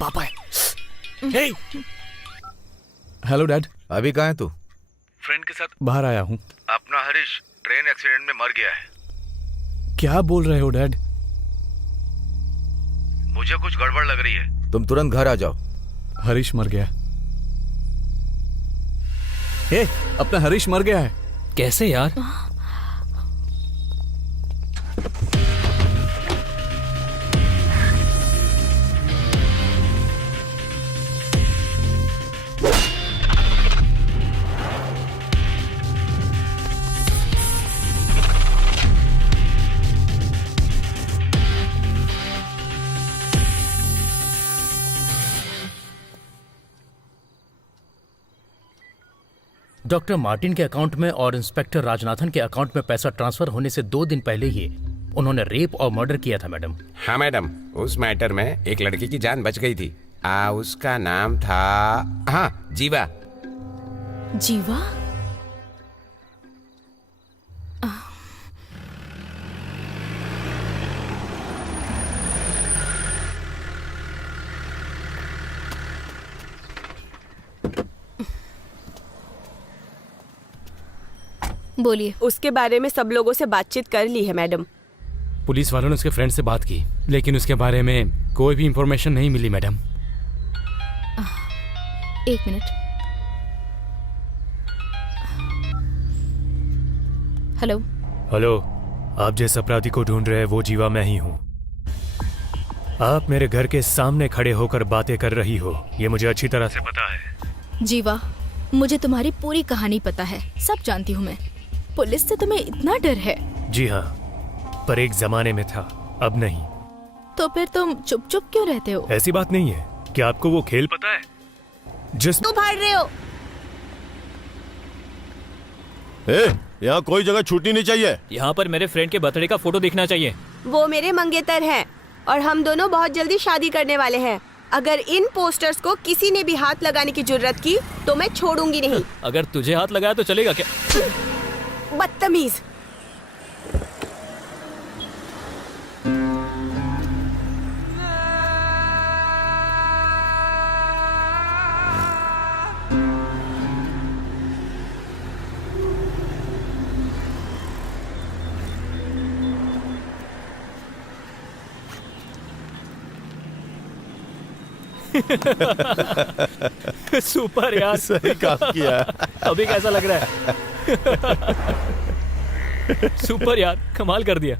पापा है। हे hello dad. अभी कहाँ है तू? फ्रेंड के साथ बाहर आया हूँ। अपना हरीश ट्रेन एक्सीडेंट में मर गया है। क्या बोल रहे हो डैड? मुझे कुछ गड़बड़ लग रही है, तुम तुरंत घर आ जाओ। हरीश मर गया। हे, अपना हरीश मर गया है। कैसे यार? डॉक्टर मार्टिन के अकाउंट में और इंस्पेक्टर राजनाथन के अकाउंट में पैसा ट्रांसफर होने से 2 दिन पहले ही उन्होंने रेप और मर्डर किया था मैडम। हाँ मैडम, उस मैटर में एक लड़की की जान बच गई थी। उसका नाम था हाँ जीवा। जीवा? बोलिए। उसके बारे में सब लोगों से बातचीत कर ली है मैडम। पुलिस वालों ने उसके फ्रेंड से बात की, लेकिन उसके बारे में कोई भी इंफॉर्मेशन नहीं मिली मैडम। 1 मिनट। हेलो। हेलो, आप जिस अपराधी को ढूंढ रहे हैं वो जीवा मैं ही हूँ। आप मेरे घर के सामने खड़े होकर बातें कर रही हो, ये मुझे अच्छी तरह से पता है। जीवा, मुझे तुम्हारी पूरी कहानी पता है, सब जानती हूँ मैं। पुलिस से तुम्हें इतना डर है? जी हाँ, पर एक जमाने में था, अब नहीं। तो फिर तुम चुप चुप क्यों रहते हो? ऐसी बात नहीं है। क्या आपको वो खेल पता है जिस तू भाग रहे हो? यहाँ कोई जगह छूटनी नहीं चाहिए। यहाँ पर मेरे फ्रेंड के बर्थडे का फोटो दिखना चाहिए। वो मेरे मंगेतर हैं और हम दोनों बहुत जल्दी शादी करने वाले हैं। अगर इन पोस्टर्स को किसी ने भी हाथ लगाने की जुर्रत की तो मैं छोड़ूंगी नहीं। अगर तुझे हाथ लगाया तो चलेगा क्या? बदतमीज। सुपर यार, सही काम किया। अभी कैसा लग रहा है? सुपर यार, कमाल कर दिया।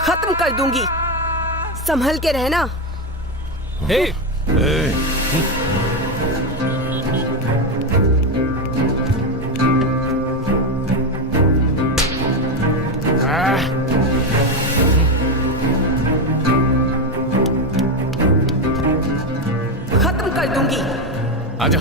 खत्म कर दूंगी, संभल के रहना। हे, खत्म कर दूंगी। आजा।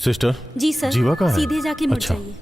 सिस्टर, जी सर। जीवा कहाँ है? सीधे जाके मुड़ अच्छा। जाइए।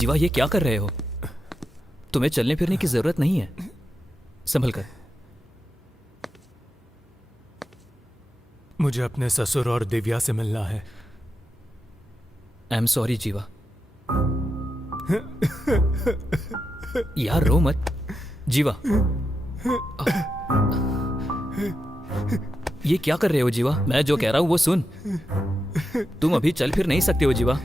जीवा, ये क्या कर रहे हो? तुम्हें चलने फिरने की जरूरत नहीं है, संभल कर। मुझे अपने ससुर और दिव्या से मिलना है। आई एम सॉरी जीवा। यार रो मत जीवा। ये क्या कर रहे हो जीवा? मैं जो कह रहा हूं वो सुन। तुम अभी चल फिर नहीं सकते हो जीवा।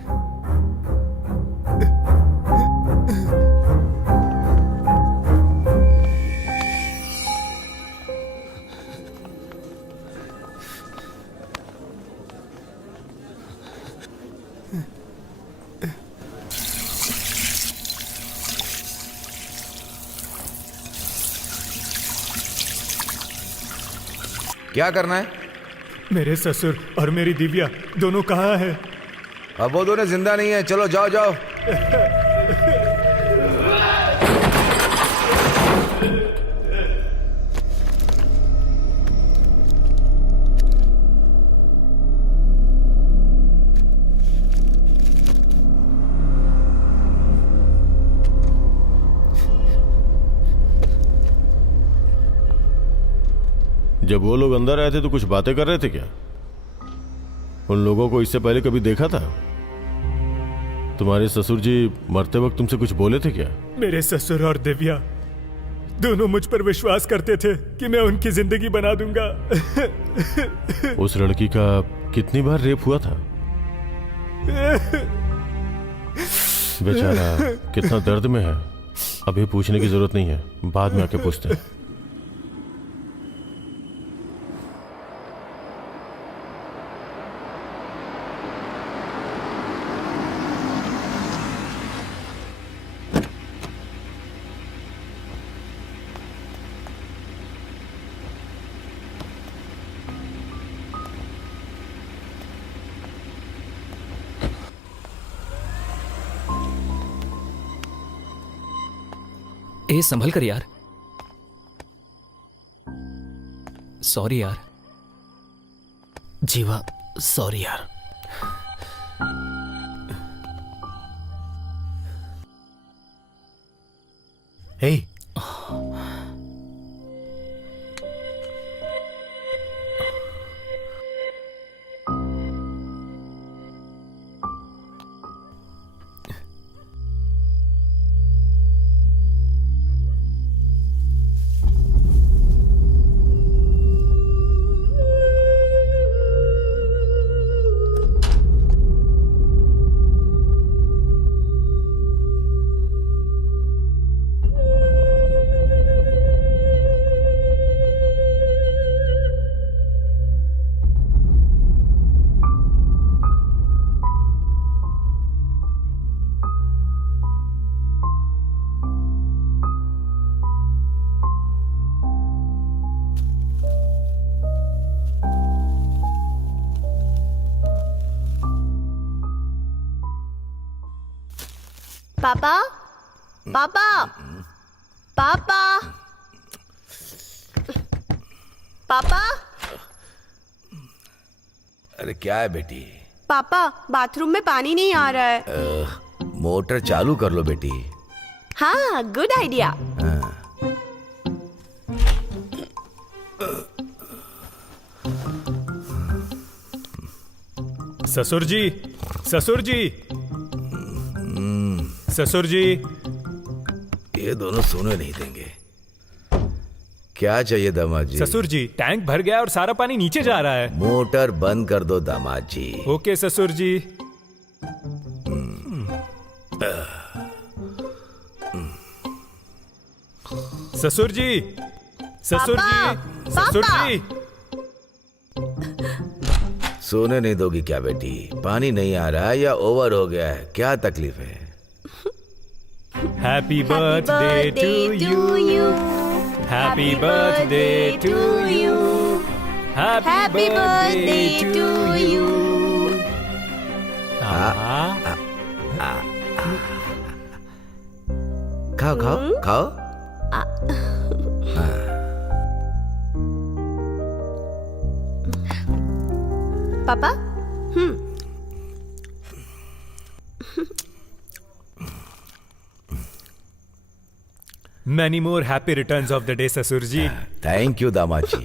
क्या करना है? मेरे ससुर और मेरी दिव्या दोनों कहाँ हैं? अब वो दोनों जिंदा नहीं है। चलो जाओ जाओ। जब वो लोग अंदर आए थे तो कुछ बातें कर रहे थे क्या? उन लोगों को इससे पहले कभी देखा था? तुम्हारे ससुर जी मरते वक्त तुमसे कुछ बोले थे क्या? मेरे ससुर और दिव्या दोनों मुझ पर विश्वास करते थे कि मैं उनकी जिंदगी बना दूंगा। उस लड़की का कितनी बार रेप हुआ था? बेचारा कितना दर्द में है। अभी पूछने की जरूरत नहीं है, बाद में आके पूछते हैं। ए संभल कर यार। सॉरी यार। जीवा सॉरी यार। हे पापा, पापा, पापा, पापा, अरे क्या है बेटी? पापा बाथरूम में पानी नहीं आ रहा है। मोटर चालू कर लो बेटी। हाँ, गुड आइडिया। ससुर जी, ससुर जी, ससुर जी। ये दोनों सोने नहीं देंगे। क्या चाहिए दामाद जी? ससुर जी, टैंक भर गया और सारा पानी नीचे जा रहा है। मोटर बंद कर दो दामाद जी। ओके ससुर जी। ससुर जी, ससुर जी, ससुर जी। सोने नहीं दोगी क्या बेटी? पानी नहीं आ रहा है या ओवर हो गया है? क्या तकलीफ है? Happy birthday to you, happy birthday to you, happy birthday to you. खाओ खाओ खाओ। पापा, many more happy returns of the day ससुर जी। थैंक यू दामाद जी।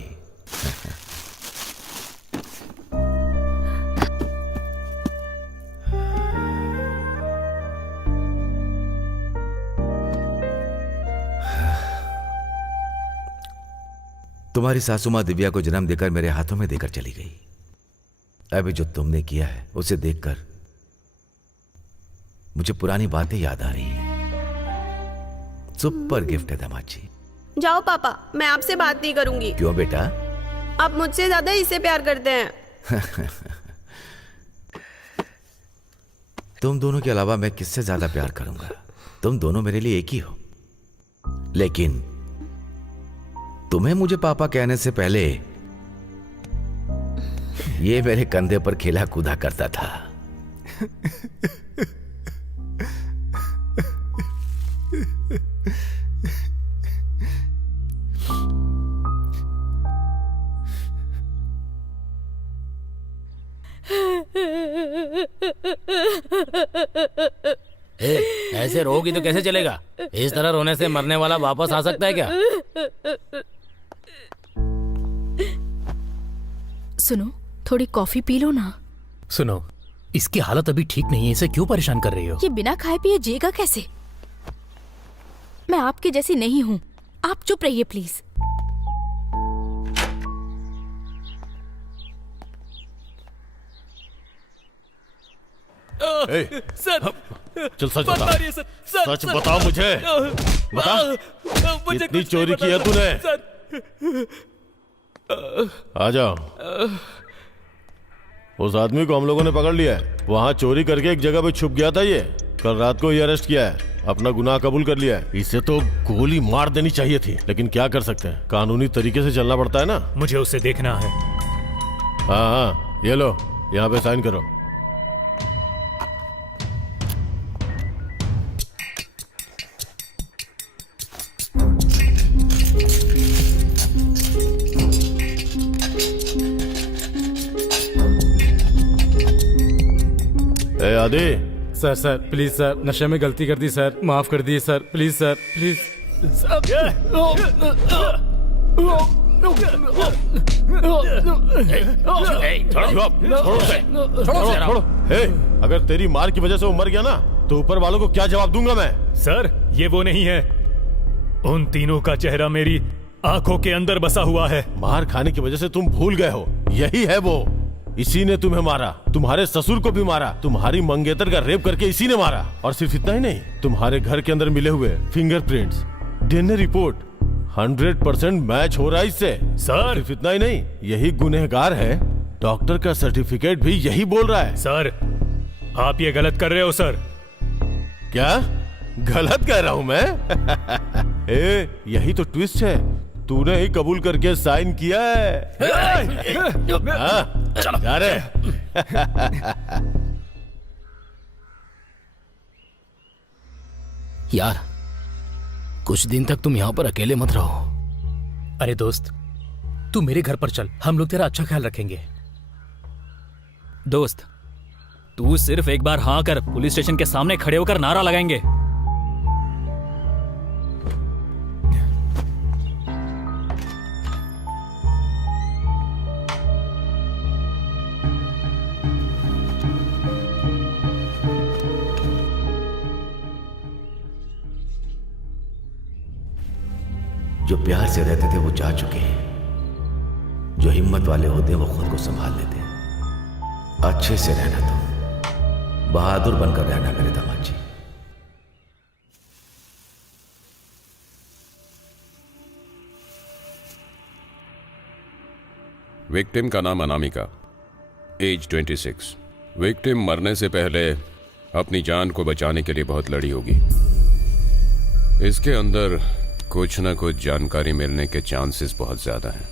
तुम्हारी सासू माँ दिव्या को जन्म देकर मेरे हाथों में देकर चली गई। अभी जो तुमने किया है उसे देखकर मुझे पुरानी बातें याद आ रही हैं। सुपर गिफ्ट है दामाद जी। जाओ पापा, मैं आपसे बात नहीं करूंगी। क्यों बेटा? आप मुझसे ज्यादा इसे प्यार करते हैं। तुम दोनों के अलावा मैं किससे ज्यादा प्यार करूंगा? तुम दोनों मेरे लिए एक ही हो। लेकिन तुम्हें मुझे पापा कहने से पहले ये मेरे कंधे पर खेला कूदा करता था। ऐसे रोगी तो कैसे चलेगा? इस तरह रोने से मरने वाला वापस आ सकता है क्या? सुनो, थोड़ी कॉफी पी लो ना। सुनो, इसकी हालत अभी ठीक नहीं है, इसे क्यों परेशान कर रही हो? ये बिना खाए पिए जिएगा कैसे? मैं आपके जैसी नहीं हूँ। आप चुप रहिए प्लीज। सर, चल सच बता। सच बता मुझे। बता, कितनी चोरी की है तूने? आ जाओ। उस आदमी को हम लोगों ने पकड़ लिया है। वहां चोरी करके एक जगह पे छुप गया था। ये कल रात को ही अरेस्ट किया है। अपना गुनाह कबूल कर लिया है। इसे तो गोली मार देनी चाहिए थी, लेकिन क्या कर सकते हैं, कानूनी तरीके से चलना पड़ता है ना। मुझे उसे देखना है। हाँ हाँ, ये लो, यहाँ पे साइन करो। ए आदि। सर प्लीज सर, नशे में गलती कर दी सर, माफ कर दिए सर, प्लीज सर, प्लीज। छोड़ो। हे, अगर तेरी मार की वजह से वो मर गया ना, तो ऊपर वालों को क्या जवाब दूंगा मैं? सर, ये वो नहीं है। उन तीनों का चेहरा मेरी आंखों के अंदर बसा हुआ है। मार खाने की वजह से तुम भूल गए हो, यही है वो। इसी ने तुम्हें मारा, तुम्हारे ससुर को भी मारा, तुम्हारी मंगेतर का रेप करके इसी ने मारा। और सिर्फ इतना ही नहीं, तुम्हारे घर के अंदर मिले हुए फिंगरप्रिंट्स, डीएनए रिपोर्ट 100% मैच हो रहा है इससे। सर, सिर्फ इतना ही नहीं, यही गुनहगार है। डॉक्टर का सर्टिफिकेट भी यही बोल रहा है। सर, आप ये गलत कर रहे हो सर। क्या गलत कह रहा हूं मैं? ए, यही तो ट्विस्ट है। तूने ही कबूल करके साइन किया है। जा रे। यार, कुछ दिन तक तुम यहाँ पर अकेले मत रहो। अरे दोस्त, तू मेरे घर पर चल, हम लोग तेरा अच्छा ख्याल रखेंगे। दोस्त, तू सिर्फ एक बार हाँ कर, पुलिस स्टेशन के सामने खड़े होकर नारा लगाएंगे। जो प्यार से रहते थे वो जा चुके हैं। जो हिम्मत वाले होते हैं वो खुद को संभाल लेते हैं। अच्छे से रहना, तुम बहादुर बनकर रहना मेरे दामाद जी। विक्टिम का नाम अनामिका, एज 26। विक्टिम मरने से पहले अपनी जान को बचाने के लिए बहुत लड़ी होगी। इसके अंदर कुछ न कुछ जानकारी मिलने के चांसेस बहुत ज्यादा हैं।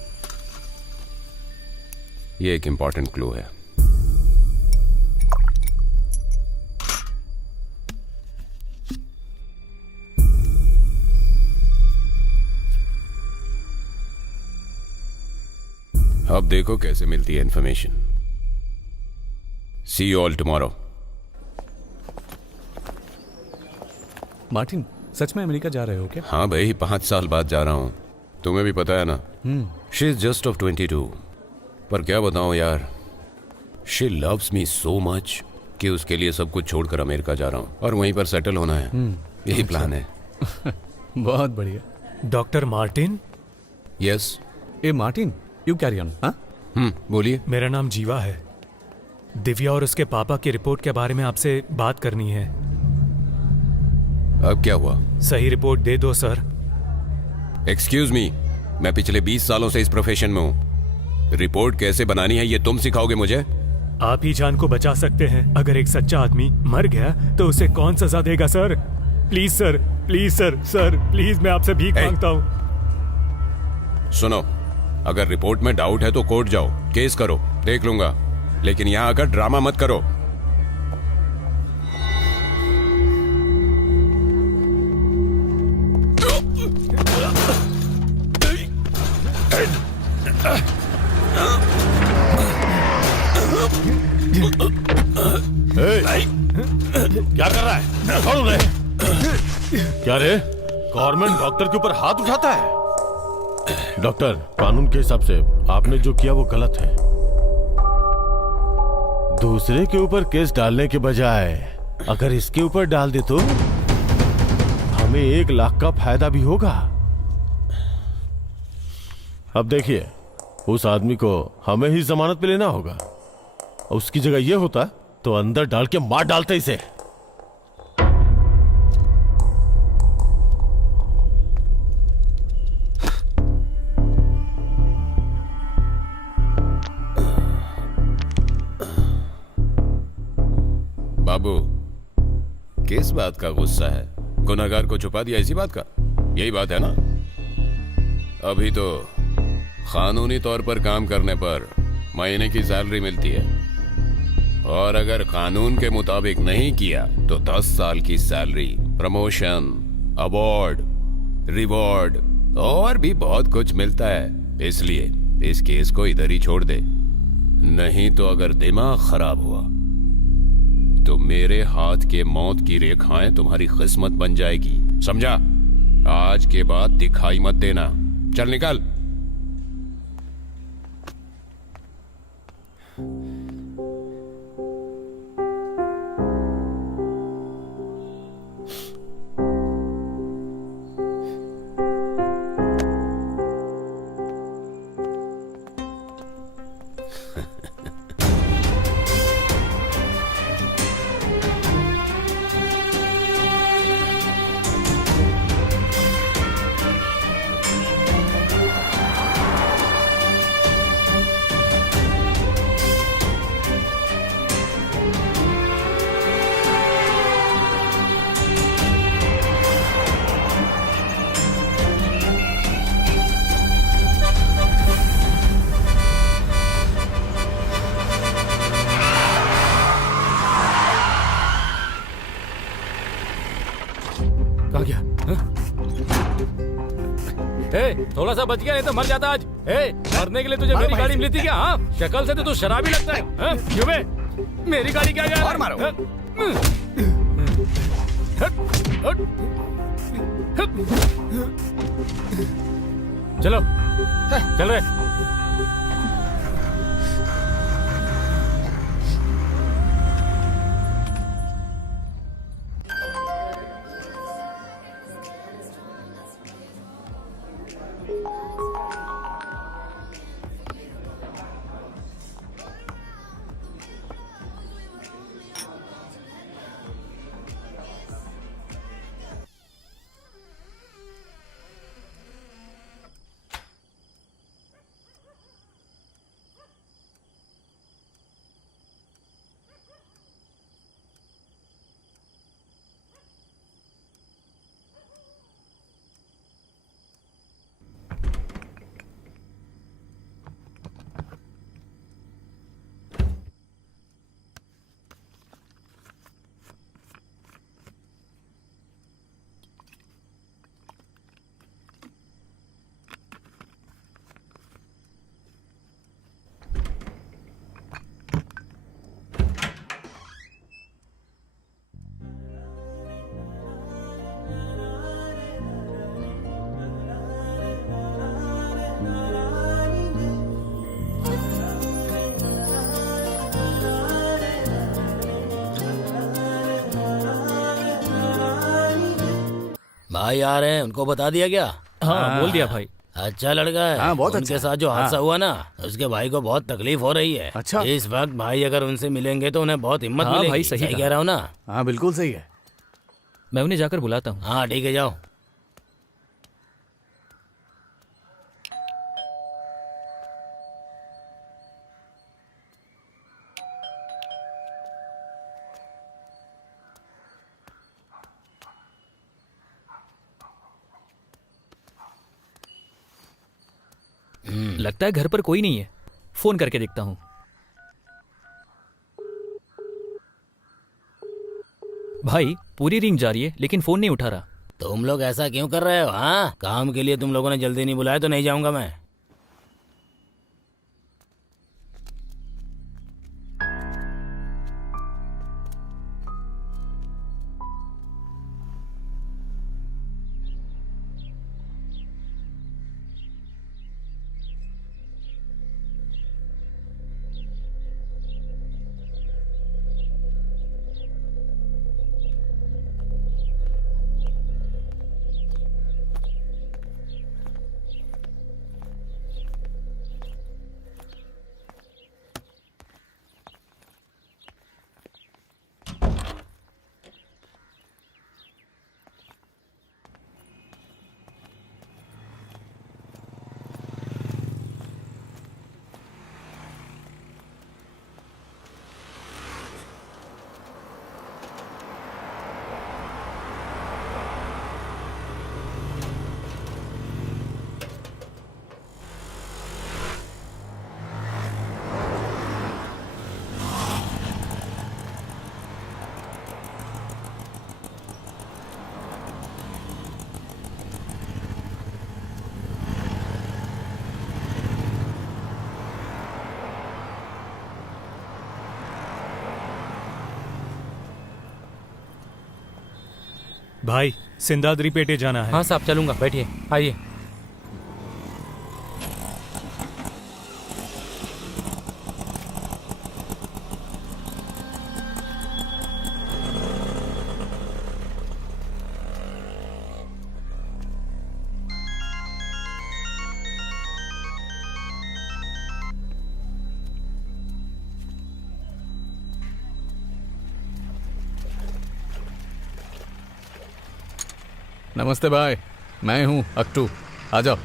यह एक इंपॉर्टेंट क्लू है। अब देखो कैसे मिलती है information. See you all tomorrow. Martin, सच में अमेरिका जा रहे हो क्या? हाँ भाई, 5 साल बाद जा रहा हूँ। तुम्हें भी पता है ना, शी इज जस्ट ऑफ 22। पर क्या बताऊँ यार, she loves me so much कि उसके लिए सब कुछ छोड़कर अमेरिका जा रहा हूँ और वहीं पर सेटल होना है। यही प्लान है। बहुत बढ़िया। Doctor Martin. Yes. A Martin, you carry on. हाँ, बोलिए। मेरा नाम जीवा है। दिव्या और उसके पापा की रिपोर्ट के बारे में आपसे बात करनी है। अब क्या हुआ? सही रिपोर्ट दे दो सर। एक्सक्यूज मी, मैं पिछले 20 सालों से इस प्रोफेशन में हूँ। रिपोर्ट कैसे बनानी है ये तुम सिखाओगे मुझे? आप ही जान को बचा सकते हैं। अगर एक सच्चा आदमी मर गया तो उसे कौन सजा देगा sir? Please sir, please sir, sir please, मैं आपसे भीख मांगता हूँ। सुनो, अगर रिपोर्ट में डाउट है तो कोर्ट जाओ, केस करो, देख लूंगा, लेकिन यहाँ आकर ड्रामा मत करो। क्या कर रहा है? कौन उन्हें? क्या रे, गवर्नमेंट डॉक्टर के ऊपर हाथ उठाता है? डॉक्टर, कानून के हिसाब से आपने जो किया वो गलत है। दूसरे के ऊपर केस डालने के बजाय अगर इसके ऊपर डाल दे तो हमें 1 लाख का फायदा भी होगा। अब देखिए, उस आदमी को हमें ही जमानत पे लेना होगा। उसकी जगह ये होता तो अंदर डाल के मार डालते इसे। बाबू, किस बात का गुस्सा है? गुनहगार को छुपा दिया, इसी बात का? यही बात है ना? अभी तो कानूनी तौर पर काम करने पर महीने की सैलरी मिलती है, और अगर कानून के मुताबिक नहीं किया तो 10 साल की सैलरी, प्रमोशन, अवार्ड, रिवॉर्ड और भी बहुत कुछ मिलता है। इसलिए इस केस को इधर ही छोड़ दे, नहीं तो अगर दिमाग खराब हुआ तो मेरे हाथ के मौत की रेखाएं तुम्हारी किस्मत बन जाएगी, समझा? आज के बाद दिखाई मत देना। चल निकल। कहाँ गया? थोड़ा सा बच गया, नहीं तो मर जाता आज। मरने के लिए तुझे मेरी गाड़ी मिली थी क्या? हाँ, शक्ल से तो तू शराबी लगता है। हाँ? क्यों बे? मेरी गाड़ी क्या गया? और मारो। चलो चल रहे। भाई आ रहे हैं, उनको बता दिया क्या? हाँ बोल दिया भाई। अच्छा लड़का है। हाँ, बहुत उनके अच्छा। साथ जो हादसा हुआ ना, उसके भाई को बहुत तकलीफ हो रही है। अच्छा। इस वक्त भाई अगर उनसे मिलेंगे तो उन्हें बहुत हिम्मत हाँ, मिलेगी। भाई, सही कहा। कह रहा हूँ ना? हाँ बिल्कुल सही है। मैं उन्हें जाकर बुलाता हूँ। हाँ ठीक है, जाओ। लगता है घर पर कोई नहीं है, फोन करके देखता हूँ। भाई पूरी रिंग जा रही है लेकिन फोन नहीं उठा रहा। तुम लोग ऐसा क्यों कर रहे हो? हाँ, काम के लिए तुम लोगों ने जल्दी नहीं बुलाया तो नहीं जाऊंगा मैं। भाई सिंदाद्री पेटे जाना है। हाँ साहब, चलूंगा, बैठिए, आइए। नमस्ते भाई, मैं हूँ अक्टू, आ जाओ।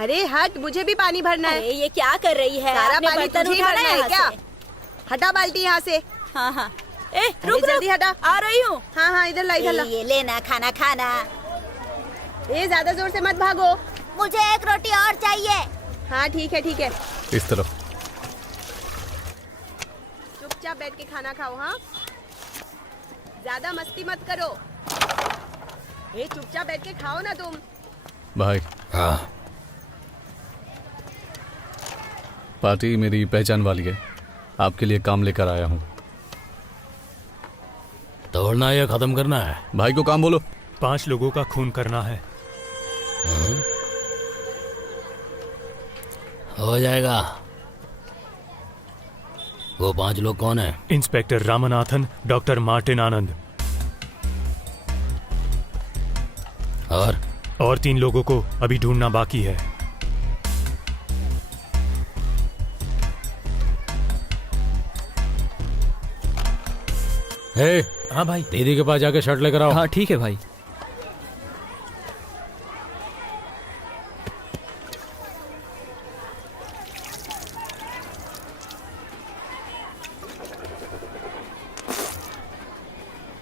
अरे हट, मुझे भी पानी भरना है। अरे ये क्या कर रही है? सारा आपने पानी बर्तन तुझे ही उठाना भरना है यहाँ क्या? से? हटा बाल्टी यहाँ से। हाँ हाँ। ए अरे रुक जल्दी हटा। आ रही हूँ। हाँ हाँ, इधर ला, इधर ला। ये लेना खाना खाना। ए ज्यादा जोर से मत भागो। मुझे एक रोटी और चाहिए। हाँ ठीक है ठीक है, इस तरफ। चुपचाप बैठ के खाना खाओ। हाँ, ज्यादा मस्ती मत करो। ए चुपचाप बैठ के खाओ ना तुम। भाई हाँ, पार्टी मेरी पहचान वाली है, आपके लिए काम लेकर आया हूँ। तोड़ना या खत्म करना है? भाई को काम बोलो। 5 लोगों का खून करना है। हो जाएगा। वो 5 लोग कौन है? इंस्पेक्टर रामनाथन, डॉक्टर मार्टिन आनंद और 3 लोगों को अभी ढूंढना बाकी है। हे, हाँ भाई। दीदी के पास जाके शर्ट लेकर आओ। हाँ ठीक है भाई।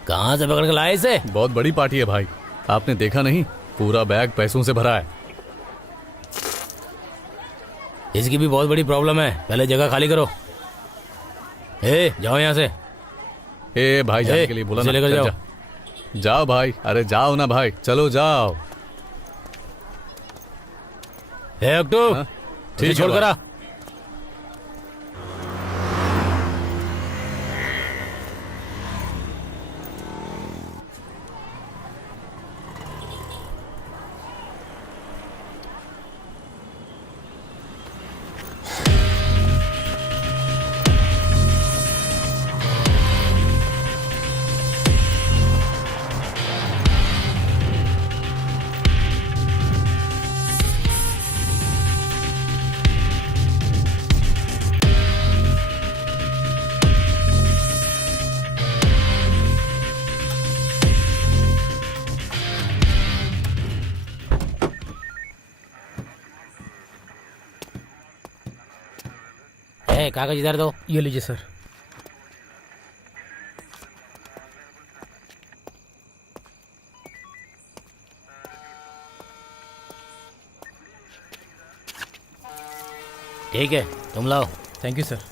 कहाँ से पकड़ के लाए इसे? बहुत बड़ी पार्टी है भाई, आपने देखा नहीं? पूरा बैग पैसों से भरा है। इसकी भी बहुत बड़ी प्रॉब्लम है, पहले जगह खाली करो। ए जाओ यहाँ से। ए भाई जाने के लिए बोला ना। लेकर चल, जाओ। जाओ भाई, अरे जाओ ना भाई, चलो जाओ। हे अक्टू, हाँ? ठीक है छोड़ कर आ। कागज इधर दो। ये लीजिए सर। ठीक है, तुम लाओ। Thank you sir.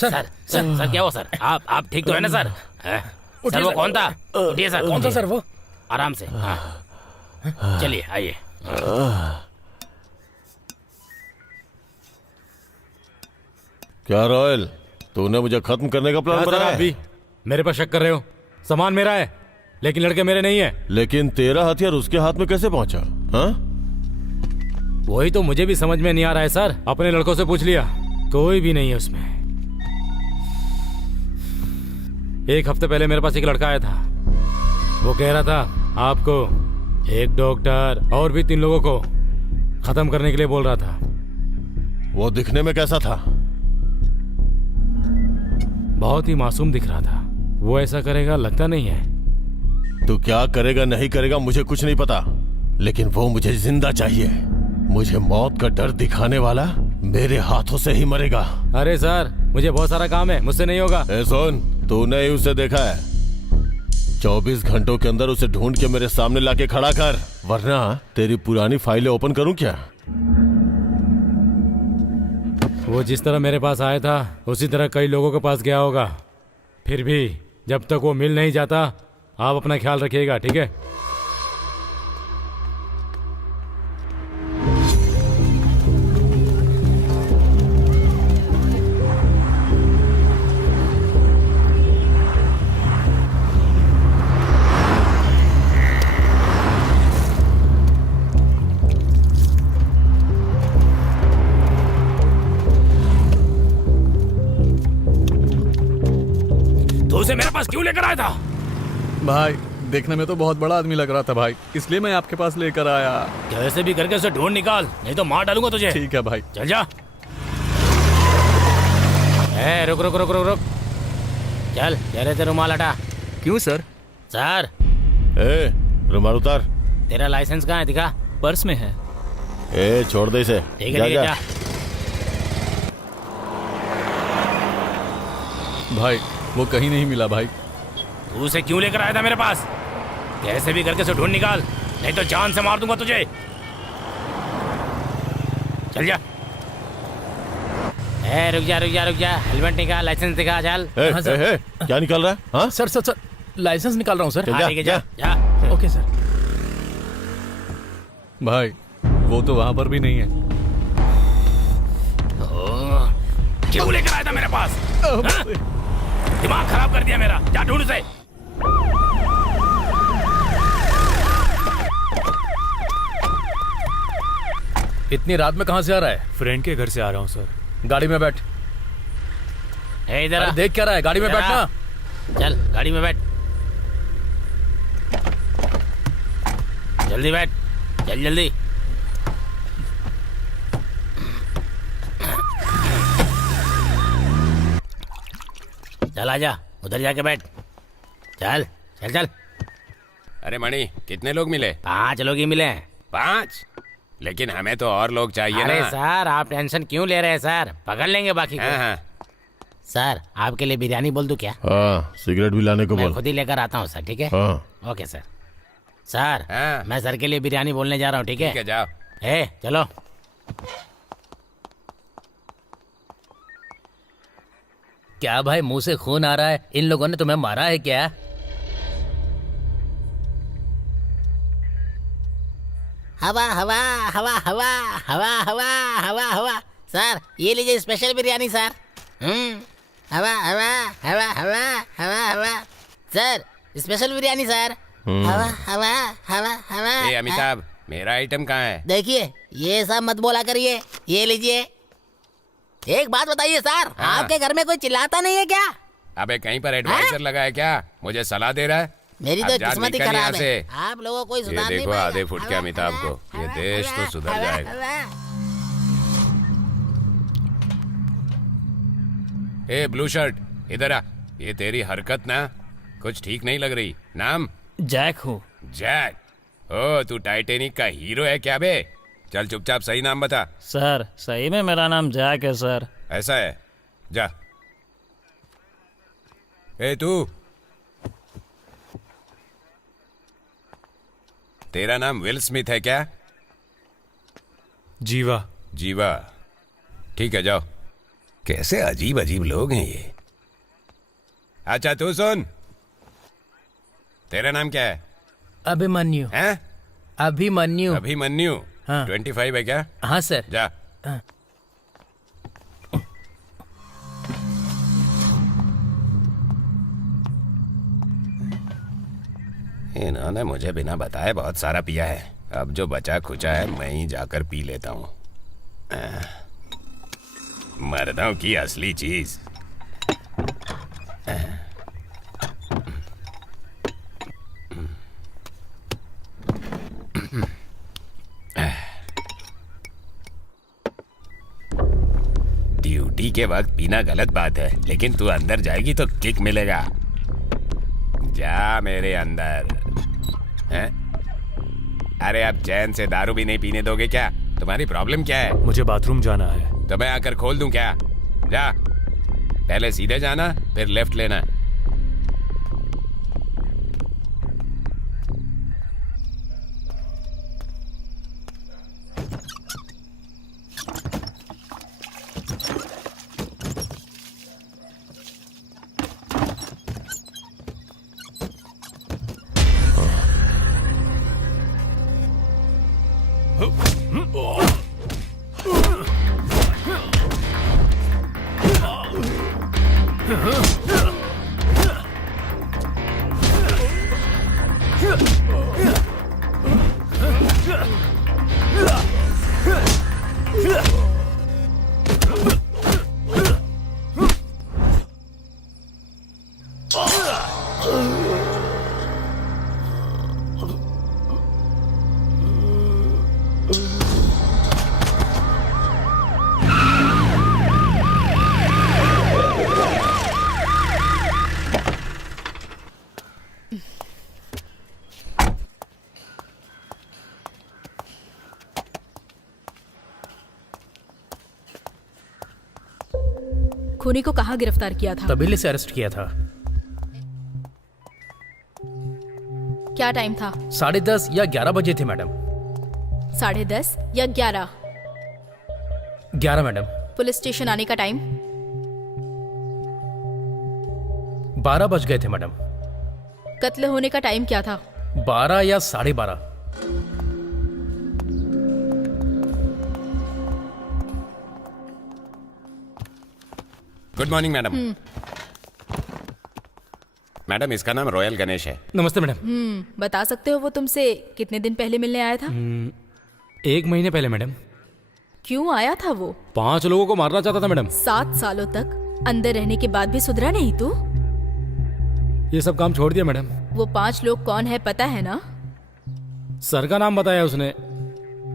सर क्या हुआ सर? आप ठीक तो है ना सर? सर वो कौन था? उठिए सर। कौन था सर वो? आराम से। हाँ चलिए आइए। क्या रॉयल, तूने मुझे खत्म करने का प्लान बनाया है? भी मेरे पर शक कर रहे हो? सामान मेरा है लेकिन लड़के मेरे नहीं है। लेकिन तेरा हथियार उसके हाथ में कैसे पहुंचा? हाँ? वही तो मुझे भी समझ में नहीं आ रहा है सर। अपने लड़कों से पूछ लिया, कोई भी नहीं है उसमें। एक हफ्ते पहले मेरे पास एक लड़का आया था। वो कह रहा था आपको, एक डॉक्टर और भी 3 लोगों को खत्म करने के लिए बोल रहा था। वो दिखने में कैसा था? बहुत ही मासूम दिख रहा था। वो ऐसा करेगा लगता नहीं है। तू क्या करेगा नहीं करेगा मुझे कुछ नहीं पता, लेकिन वो मुझे जिंदा चाहिए। मुझे मौत का डर दिखाने वाला मेरे हाथों से ही मरेगा। अरे सर मुझे बहुत सारा काम है, मुझसे नहीं होगा। सुन, तूने ही उसे देखा है। 24 घंटों के अंदर उसे ढूंढ के मेरे सामने लाके खड़ा कर, वरना तेरी पुरानी फाइलें ओपन करूं क्या? वो जिस तरह मेरे पास आया था उसी तरह कई लोगों के पास गया होगा। फिर भी जब तक वो मिल नहीं जाता आप अपना ख्याल रखिएगा, ठीक है? उसे मेरे पास क्यों लेकर आया था? भाई देखने में तो बहुत बड़ा आदमी लग रहा था भाई, इसलिए मैं आपके पास लेकर आया। कैसे भी करके उसे ढूंढ निकाल, नहीं तो मार डालूंगा तुझे। ठीक है भाई। चल जा। रुक रुक रुक रुक रुक। चल चेहरे से रुमाल हटा। क्यों सर? सर रुमाल उतार। तेरा लाइसेंस कहाँ है? दिखा। पर्स में है। छोड़ दे इसे। ठीक है जा। भाई वो कहीं नहीं मिला भाई। तू उसे क्यों लेकर आया था मेरे पास? कैसे भी करके उसे ढूंढ निकाल, नहीं तो जान से मार दूंगा तुझे। चल जा। रुक जा रुक जा रुक जा, हेलमेट निकाल, लाइसेंस दिखा, चल। क्या निकल रहा है? हाँ सर सर सर लाइसेंस निकाल रहा हूँ सर। जा, ठीक है, जा जा। जा। Okay sir. भाई वो तो वहां पर भी नहीं है। क्यों लेकर आया था मेरे पास? हाँ? दिमाग खराब कर दिया मेरा, जा ढूंढ उसे। इतनी रात में कहाँ से आ रहा है? फ्रेंड के घर से आ रहा हूँ सर। गाड़ी में बैठ। इधर अरे आ। देख क्या रहा है, गाड़ी में इधर आ। बैठना। चल गाड़ी में बैठ, जल्दी बैठ, चल जल्दी। चल आजा, उधर जाके बैठ, चल चल चल। अरे मणि, कितने लोग मिले? 5 लोग ही मिले हैं। 5? लेकिन हमें तो और लोग चाहिए अरे ना। सर आप टेंशन क्यों ले रहे हैं सर, पकड़ लेंगे बाकी को। हाँ हाँ। सर आपके लिए बिरयानी बोल दूं क्या? हाँ, सिगरेट भी लाने को मैं बोल। खुद ही लेकर आता हूँ सर, ठीक है? हाँ। Okay sir. सर हाँ। मैं सर के लिए बिरयानी बोलने जा रहा हूँ, ठीक है? ठीक है, जाओ। चलो। क्या भाई मुंह से खून आ रहा है? इन लोगों ने तुम्हें मारा है क्या? हवा हवा हवा हवा हवा हवा हवा हवा। सर ये लीजिए स्पेशल बिरयानी सर। हवा हवा हवा हवा हवा हवा। Sir special biryani sir. हवा हवा हवा हवा। ए अमिताभ, मेरा आइटम कहाँ है? देखिए ये सब मत बोला करिए, ये लीजिए। एक बात बताइए सर, हाँ। आपके घर में कोई चिल्लाता नहीं है क्या? अबे कहीं पर एडवाइजर लगा है क्या? मुझे सलाह दे रहा है? मेरी अब तो जा, किस्मत ही निकल यहाँ खराब है, से। आप लोगों को ये सुधार नहीं देखो पाएगा। आधे फुट के अमिताभ को, ये देश तो सुधर जाएगा। ए ब्लू शर्ट, इधर आ। ये तेरी हरकत ना कुछ ठीक नहीं लग रही। नाम? जैक हूँ। जैक? ओ तू टाइटेनिक का हीरो है क्या बे? चल चुपचाप सही नाम बता। सर सही में मेरा नाम जैक है सर। ऐसा है, जा। ए तू, तेरा नाम विल स्मिथ है क्या? जीवा। जीवा, ठीक है, जाओ। कैसे अजीब अजीब लोग हैं ये। अच्छा तू सुन, तेरा नाम क्या है? अभिमन्यु। हैं? अभिमन्यु। अभिमन्यु। हाँ। 25 है क्या? हाँ सर। जा। हाँ। इन्होंने मुझे बिना बताए बहुत सारा पिया है। अब जो बचा खुचा है मैं ही जाकर पी लेता हूँ। मर्दों की असली चीज। ड्यूटी के वक्त पीना गलत बात है, लेकिन तू अंदर जाएगी तो किक मिलेगा। जा मेरे अंदर। हैं? अरे अब चैन से दारू भी नहीं पीने दोगे क्या? तुम्हारी प्रॉब्लम क्या है? मुझे बाथरूम जाना है। तो मैं आकर खोल दूं क्या? जा, पहले सीधे जाना फिर लेफ्ट लेना। खूनी को कहाँ गिरफ्तार किया था? तबीले से अरेस्ट किया था। क्या टाइम था? 10:30 या 11 बजे थे मैडम। 10:30 या 11? 11 मैडम। पुलिस स्टेशन आने का टाइम? 12 बज गए थे मैडम। कत्ल होने का टाइम क्या था? 12 या 12:30। Good morning madam. मैडम इसका नाम रॉयल गणेश है। नमस्ते मैडम। बता सकते हो वो तुमसे कितने दिन पहले मिलने आया था? 1 महीने पहले मैडम। क्यों आया था वो? 5 लोगों को मारना चाहता था मैडम। 7 सालों तक अंदर रहने के बाद भी सुधरा नहीं तू? ये सब काम छोड़ दिया मैडम। वो 5 लोग कौन है पता है ना? सर का नाम बताया उसने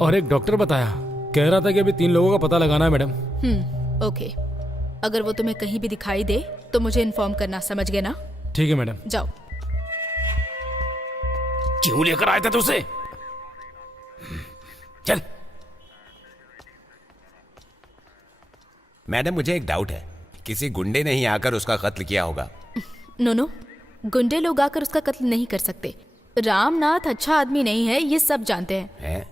और एक डॉक्टर बताया। कह रहा था कि अभी 3 लोगों का पता लगाना है मैडम। ओके। अगर वो तुम्हें कहीं भी दिखाई दे तो मुझे इन्फॉर्म करना, समझ गए ना? ठीक है मैडम। जाओ। क्यों लेकर आए थे तू उसे? चल। मैडम मुझे एक डाउट है, किसी गुंडे ने ही आकर उसका कत्ल किया होगा। नो, गुंडे लोग आकर उसका कत्ल नहीं कर सकते। रामनाथ अच्छा आदमी नहीं है, ये सब जानते हैं। है?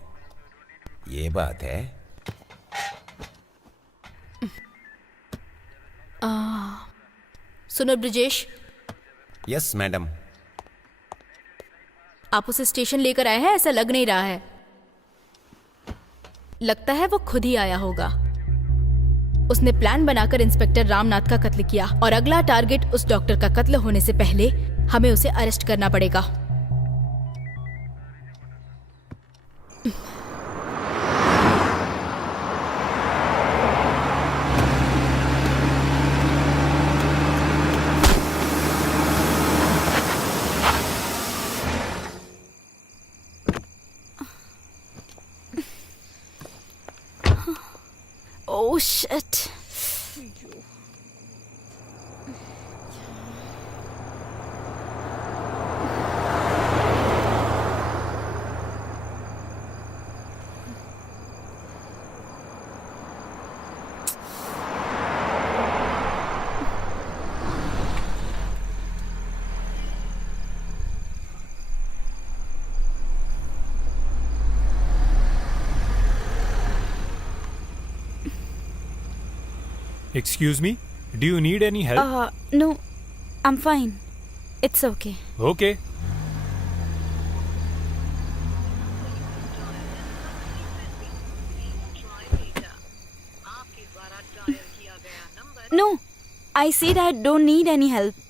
ये बात है। सुनो ब्रिजेश, यस मैडम। आप उसे स्टेशन लेकर आए हैं, ऐसा लग नहीं रहा है। लगता है वो खुद ही आया होगा। उसने प्लान बनाकर इंस्पेक्टर रामनाथ का कत्ल किया और अगला टारगेट उस डॉक्टर का कत्ल होने से पहले हमें उसे अरेस्ट करना पड़ेगा। Oh shit. Excuse me, do you need any help? No, I'm fine. It's okay. Okay. No, I said I don't need any help.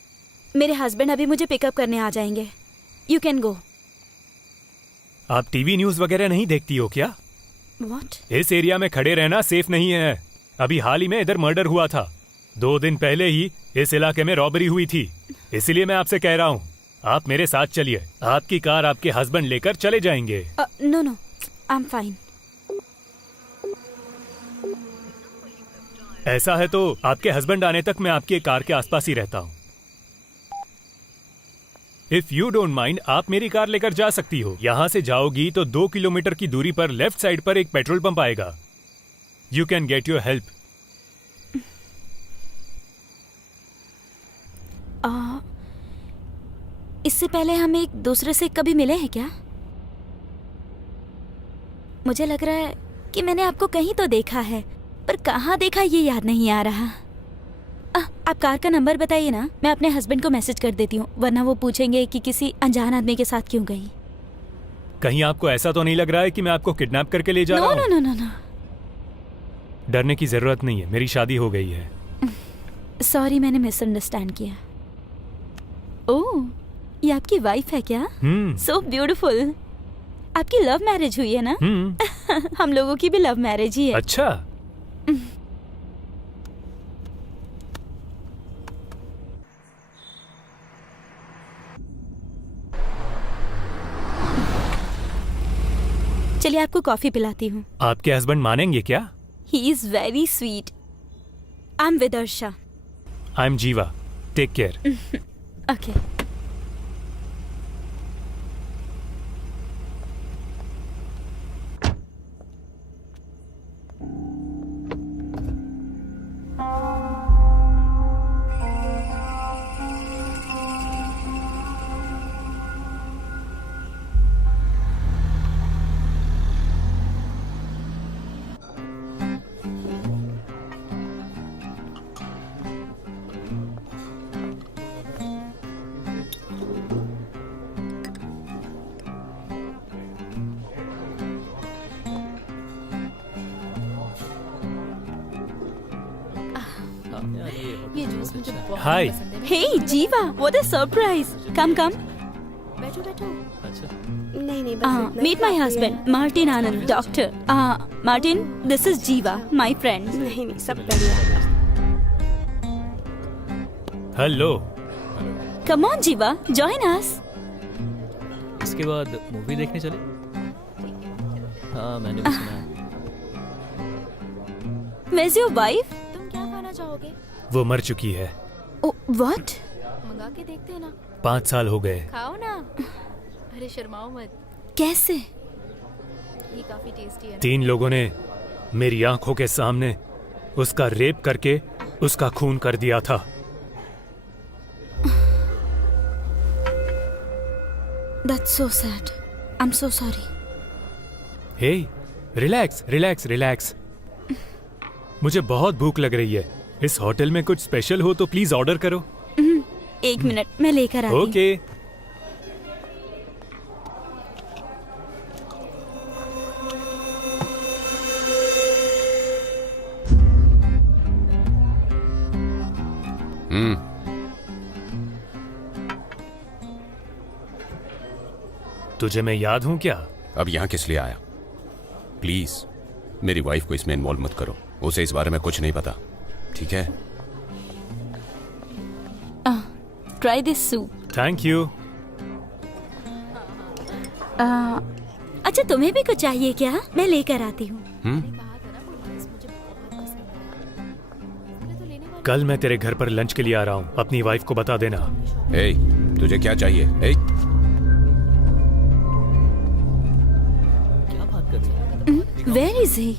मेरे हस्बैंड अभी मुझे पिकअप करने आ जाएंगे. You can go. आप टीवी न्यूज़ वगैरह नहीं देखती हो क्या? What? इस एरिया में खड़े रहना सेफ नहीं है। अभी हाल ही में इधर मर्डर हुआ था। 2 दिन पहले ही इस इलाके में रॉबरी हुई थी। इसलिए मैं आपसे कह रहा हूँ, आप मेरे साथ चलिए। आपकी कार आपके हस्बैंड लेकर चले जाएंगे। No, I'm fine. ऐसा है तो आपके हस्बैंड आने तक मैं आपकी कार के आसपास ही रहता हूँ। इफ यू डोंट माइंड, आप मेरी कार लेकर जा सकती हो। यहाँ से जाओगी तो 2 किलोमीटर की दूरी पर लेफ्ट साइड पर एक पेट्रोल पंप आएगा। You can get your help. इससे पहले हम एक दूसरे से कभी मिले हैं क्या? मुझे लग रहा है कि मैंने आपको कहीं तो देखा है, पर कहाँ देखा ये याद नहीं आ रहा। आप कार का नंबर बताइए ना, मैं अपने हस्बैंड को मैसेज कर देती हूँ, वरना वो पूछेंगे कि किसी अनजान आदमी के साथ क्यों गई। कहीं आपको ऐसा तो नहीं लग रहा है कि मैं आपको किडनैप करके ले जा रहा हूँ? No. डरने की जरूरत नहीं है, मेरी शादी हो गई है। सॉरी, मैंने मिसअंडरस्टैंड किया। ओह, ये आपकी वाइफ है क्या? So beautiful. आपकी लव मैरिज हुई है ना? हम लोगों की भी लव मैरिज ही है। अच्छा। चलिए आपको कॉफी पिलाती हूँ। आपके हस्बैंड मानेंगे क्या? He is very sweet. I'm Vidarsha. I'm Jiva. Take care. Okay. ये जूस मुझे बहुत हाय। पसंद है। हे जीवा, व्हाट अ सरप्राइज। कम कम। बैठो बैठो। नहीं नहीं बस इतना मीट माय काफी है। Husband Martin Anand, doctor. Martin, this is जीवा, माय फ्रेंड। नहीं नहीं सब बढ़िया। हेलो। कम ऑन जीवा, जॉइन अस। इसके बाद मूवी देखने चले? हाँ, मैंने भी सुना है। Where's your wife? तुम क्या खाना चाहोगे? वो मर चुकी है। Oh, what? मंगा के देखते हैं ना। 5 साल हो गए। खाओ ना। अरे शर्माओ मत, कैसे? ये काफी टेस्टी है ना। 3 लोगों ने मेरी आंखों के सामने उसका रेप करके उसका खून कर दिया था। That's so sad. I'm so sorry. Hey, relax relax relax. मुझे बहुत भूख लग रही है। इस होटल में कुछ स्पेशल हो तो प्लीज ऑर्डर करो। 1 मिनट, मैं लेकर आती हूँ। ओके। तुझे मैं याद हूं क्या? अब यहाँ किस लिए आया? प्लीज मेरी वाइफ को इसमें इन्वॉल्व मत करो। उसे इस बारे में कुछ नहीं पता, ठीक है? Try this soup. Thank you. अच्छा, तुम्हें भी कुछ चाहिए क्या? मैं लेकर आती हूँ। कल मैं तेरे घर पर लंच के लिए आ रहा हूँ, अपनी वाइफ को बता देना। हे, तुझे क्या चाहिए? हे? क्या बात कर रही है? Where is he?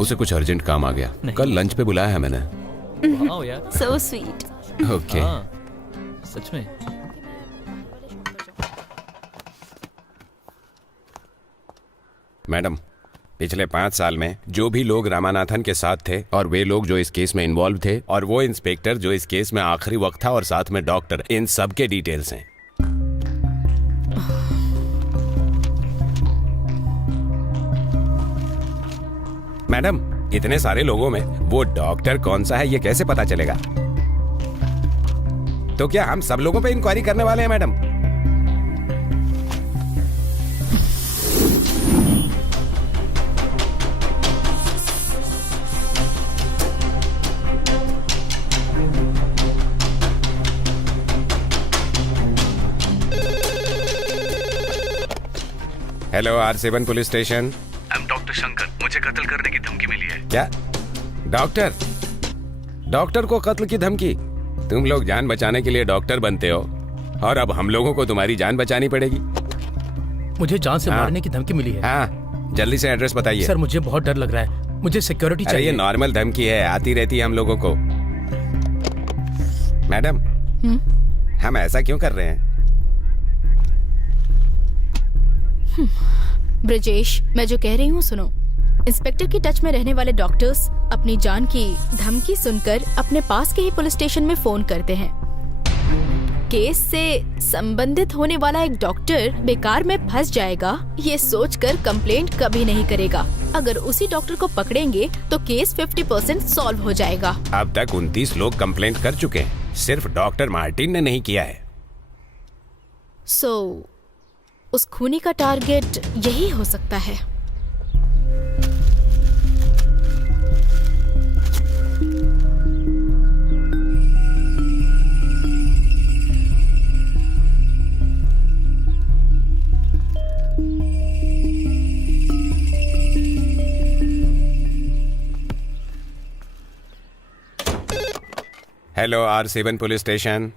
उसे कुछ अर्जेंट काम आ गया। कल लंच पे बुलाया है मैंने। वाओ यार। So sweet. ओके। हाँ, सच में। मैडम, पिछले 5 साल में जो भी लोग रामानाथन के साथ थे और वे लोग जो इस केस में इन्वॉल्व थे और वो इंस्पेक्टर जो इस केस में आखिरी वक्त था और साथ में डॉक्टर, इन सब के डिटेल्स हैं। मैडम, इतने सारे लोगों में वो डॉक्टर कौन सा है ये कैसे पता चलेगा? तो क्या हम सब लोगों पे इंक्वायरी करने वाले हैं madam? Hello, R7 police station. I am doctor Shankar, मुझे कत्ल करने की धमकी मिली है। क्या? डॉक्टर? डॉक्टर को कत्ल की धमकी? तुम लोग जान बचाने के लिए डॉक्टर बनते हो और अब हम लोगों को तुम्हारी जान बचानी पड़ेगी। मुझे जान से हाँ। मारने की धमकी मिली है। हाँ, जल्दी से एड्रेस बताइए। सर, मुझे बहुत डर लग रहा है, मुझे सिक्योरिटी अरे चाहिए। ये नॉर्मल धमकी है, आती रहती है हम लोगों को। मैडम, हम ऐसा क्यों कर रहे हैं? ब्रजेश, मैं जो कह रही हूँ सुनो। इंस्पेक्टर की टच में रहने वाले डॉक्टर्स अपनी जान की धमकी सुनकर अपने पास के ही पुलिस स्टेशन में फोन करते हैं। केस से संबंधित होने वाला एक डॉक्टर बेकार में फंस जाएगा ये सोचकर कंप्लेंट कभी नहीं करेगा। अगर उसी डॉक्टर को पकड़ेंगे तो केस 50% सॉल्व हो जाएगा। अब तक 29 लोग कंप्लेंट कर चुके हैं, सिर्फ डॉक्टर मार्टिन ने नहीं किया है। उस खूनी का टारगेट यही हो सकता है। Hello, R7 police station.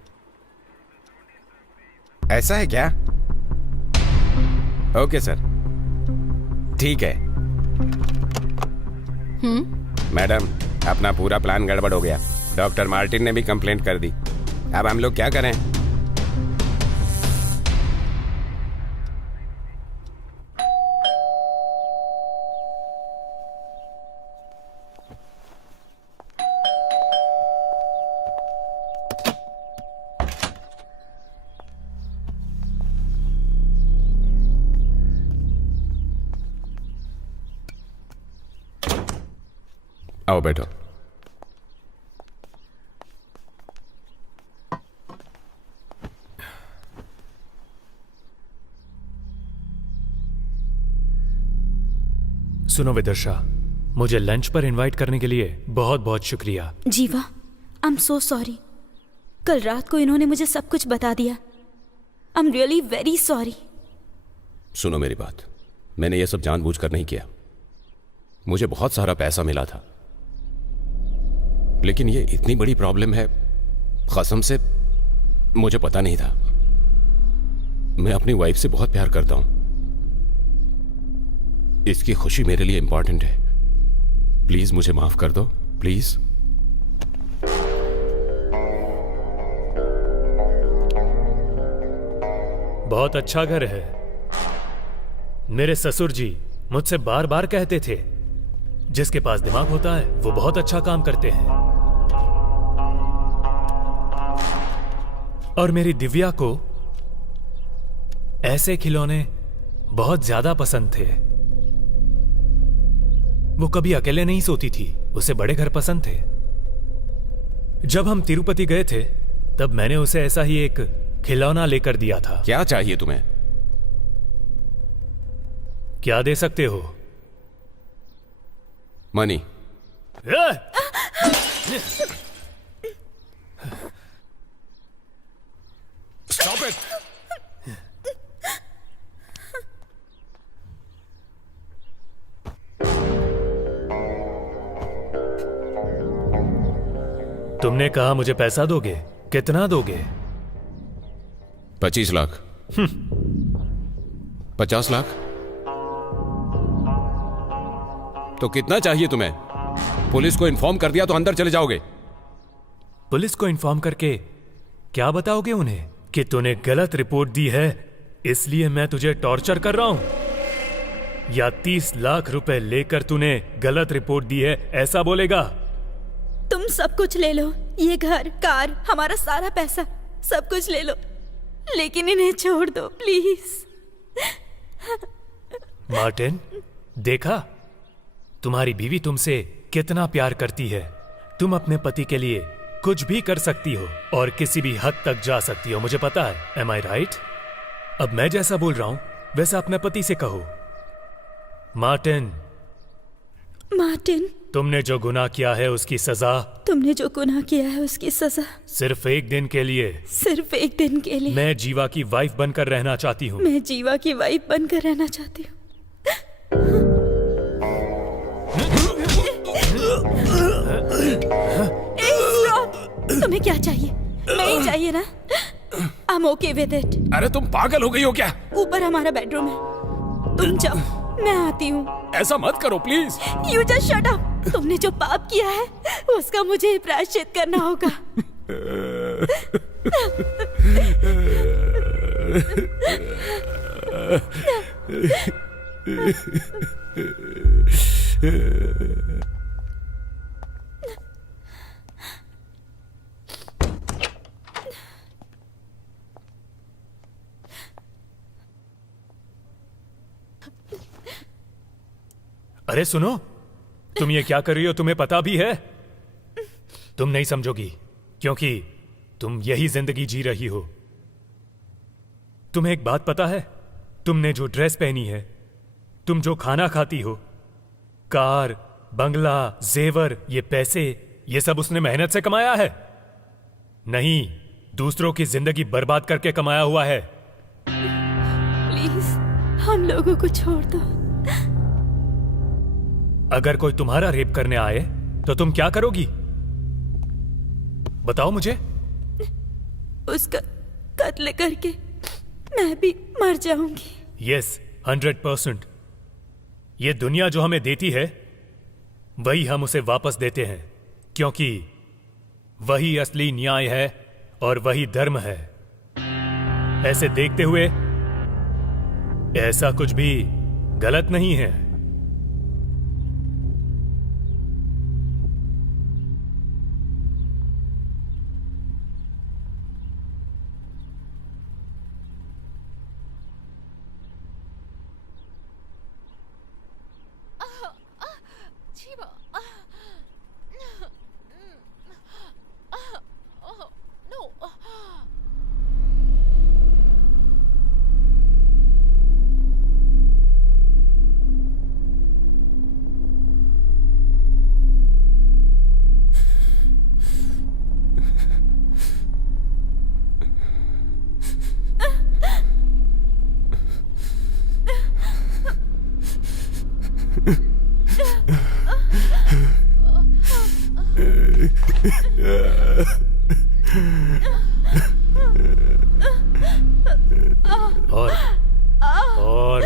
ऐसा है क्या? ओके सर, ठीक है। मैडम, अपना पूरा प्लान गड़बड़ हो गया। डॉक्टर मार्टिन ने भी कंप्लेंट कर दी। अब हम लोग क्या करें? आओ बैठो। सुनो विदर्शा, मुझे लंच पर इनवाइट करने के लिए बहुत बहुत शुक्रिया। जीवा, आई एम सो सॉरी। कल रात को इन्होंने मुझे सब कुछ बता दिया। I am really very sorry. सुनो मेरी बात, मैंने ये सब जानबूझकर नहीं किया। मुझे बहुत सारा पैसा मिला था, लेकिन ये इतनी बड़ी प्रॉब्लम है, कसम से मुझे पता नहीं था। मैं अपनी वाइफ से बहुत प्यार करता हूं। इसकी खुशी मेरे लिए इंपॉर्टेंट है। प्लीज मुझे माफ कर दो, प्लीज। बहुत अच्छा घर है। मेरे ससुर जी मुझसे बार बार कहते थे, जिसके पास दिमाग होता है वो बहुत अच्छा काम करते हैं। और मेरी दिव्या को ऐसे खिलौने बहुत ज्यादा पसंद थे। वो कभी अकेले नहीं सोती थी, उसे बड़े घर पसंद थे। जब हम तिरुपति गए थे तब मैंने उसे ऐसा ही एक खिलौना लेकर दिया था। क्या चाहिए तुम्हें? क्या दे सकते हो? मनी। Stop it! तुमने कहा मुझे पैसा दोगे, कितना दोगे? 25 लाख। 50 लाख? तो कितना चाहिए तुम्हें? पुलिस को इन्फॉर्म कर दिया तो अंदर चले जाओगे। पुलिस को इन्फॉर्म करके क्या बताओगे उन्हें? कि तूने गलत रिपोर्ट दी है, इसलिए मैं तुझे टॉर्चर कर रहा हूं? या 30 लाख रुपए लेकर तूने गलत रिपोर्ट दी है, ऐसा बोलेगा? तुम सब कुछ ले लो, ये घर, कार, हमारा सारा पैसा, सब कुछ ले लो, लेकिन इन्हें छोड़ दो प्लीज। मार्टिन, देखा तुम्हारी बीवी तुमसे कितना प्यार करती है। तुम अपने पति के लिए कुछ भी कर सकती हो और किसी भी हद तक जा सकती हो, मुझे पता है। एम आई राइट? अब मैं जैसा बोल रहा हूं वैसा अपने पति से कहो। मार्टिन, मार्टिन, तुमने जो गुनाह किया है उसकी सजा, तुमने जो गुनाह किया है उसकी सजा सिर्फ एक दिन के लिए, सिर्फ एक दिन के लिए। मैं जीवा की वाइफ बनकर रहना चाहती हूँ। मैं जीवा की वाइफ बनकर रहना चाहती हूँ। तुम्हें क्या चाहिए? नहीं चाहिए ना? I'm okay with it. अरे तुम पागल हो गई हो क्या? ऊपर हमारा बेडरूम है, तुम जाओ, मैं आती हूँ। ऐसा मत करो please. You just shut up. तुमने जो पाप किया है उसका मुझे प्रायश्चित करना होगा। अरे सुनो, तुम ये क्या कर रही हो? तुम्हें पता भी है? तुम नहीं समझोगी क्योंकि तुम यही जिंदगी जी रही हो। तुम्हें एक बात पता है? तुमने जो ड्रेस पहनी है, तुम जो खाना खाती हो, कार, बंगला, जेवर, ये पैसे, ये सब उसने मेहनत से कमाया है, नहीं दूसरों की जिंदगी बर्बाद करके कमाया हुआ है। प्लीज हम लोगों को छोड़ दो। अगर कोई तुम्हारा रेप करने आए तो तुम क्या करोगी? बताओ मुझे। उसका कत्ल करके मैं भी मर जाऊंगी। यस, 100%। ये दुनिया जो हमें देती है वही हम उसे वापस देते हैं, क्योंकि वही असली न्याय है और वही धर्म है। ऐसे देखते हुए ऐसा कुछ भी गलत नहीं है। और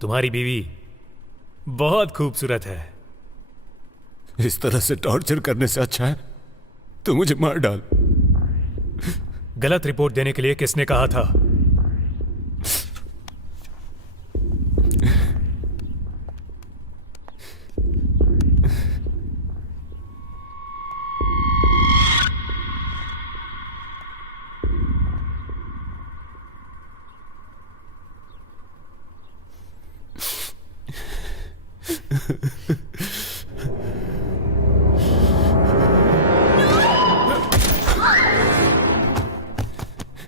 तुम्हारी बीवी बहुत खूबसूरत है। इस तरह से टॉर्चर करने से अच्छा है तो मुझे मार डाल। गलत रिपोर्ट देने के लिए किसने कहा था?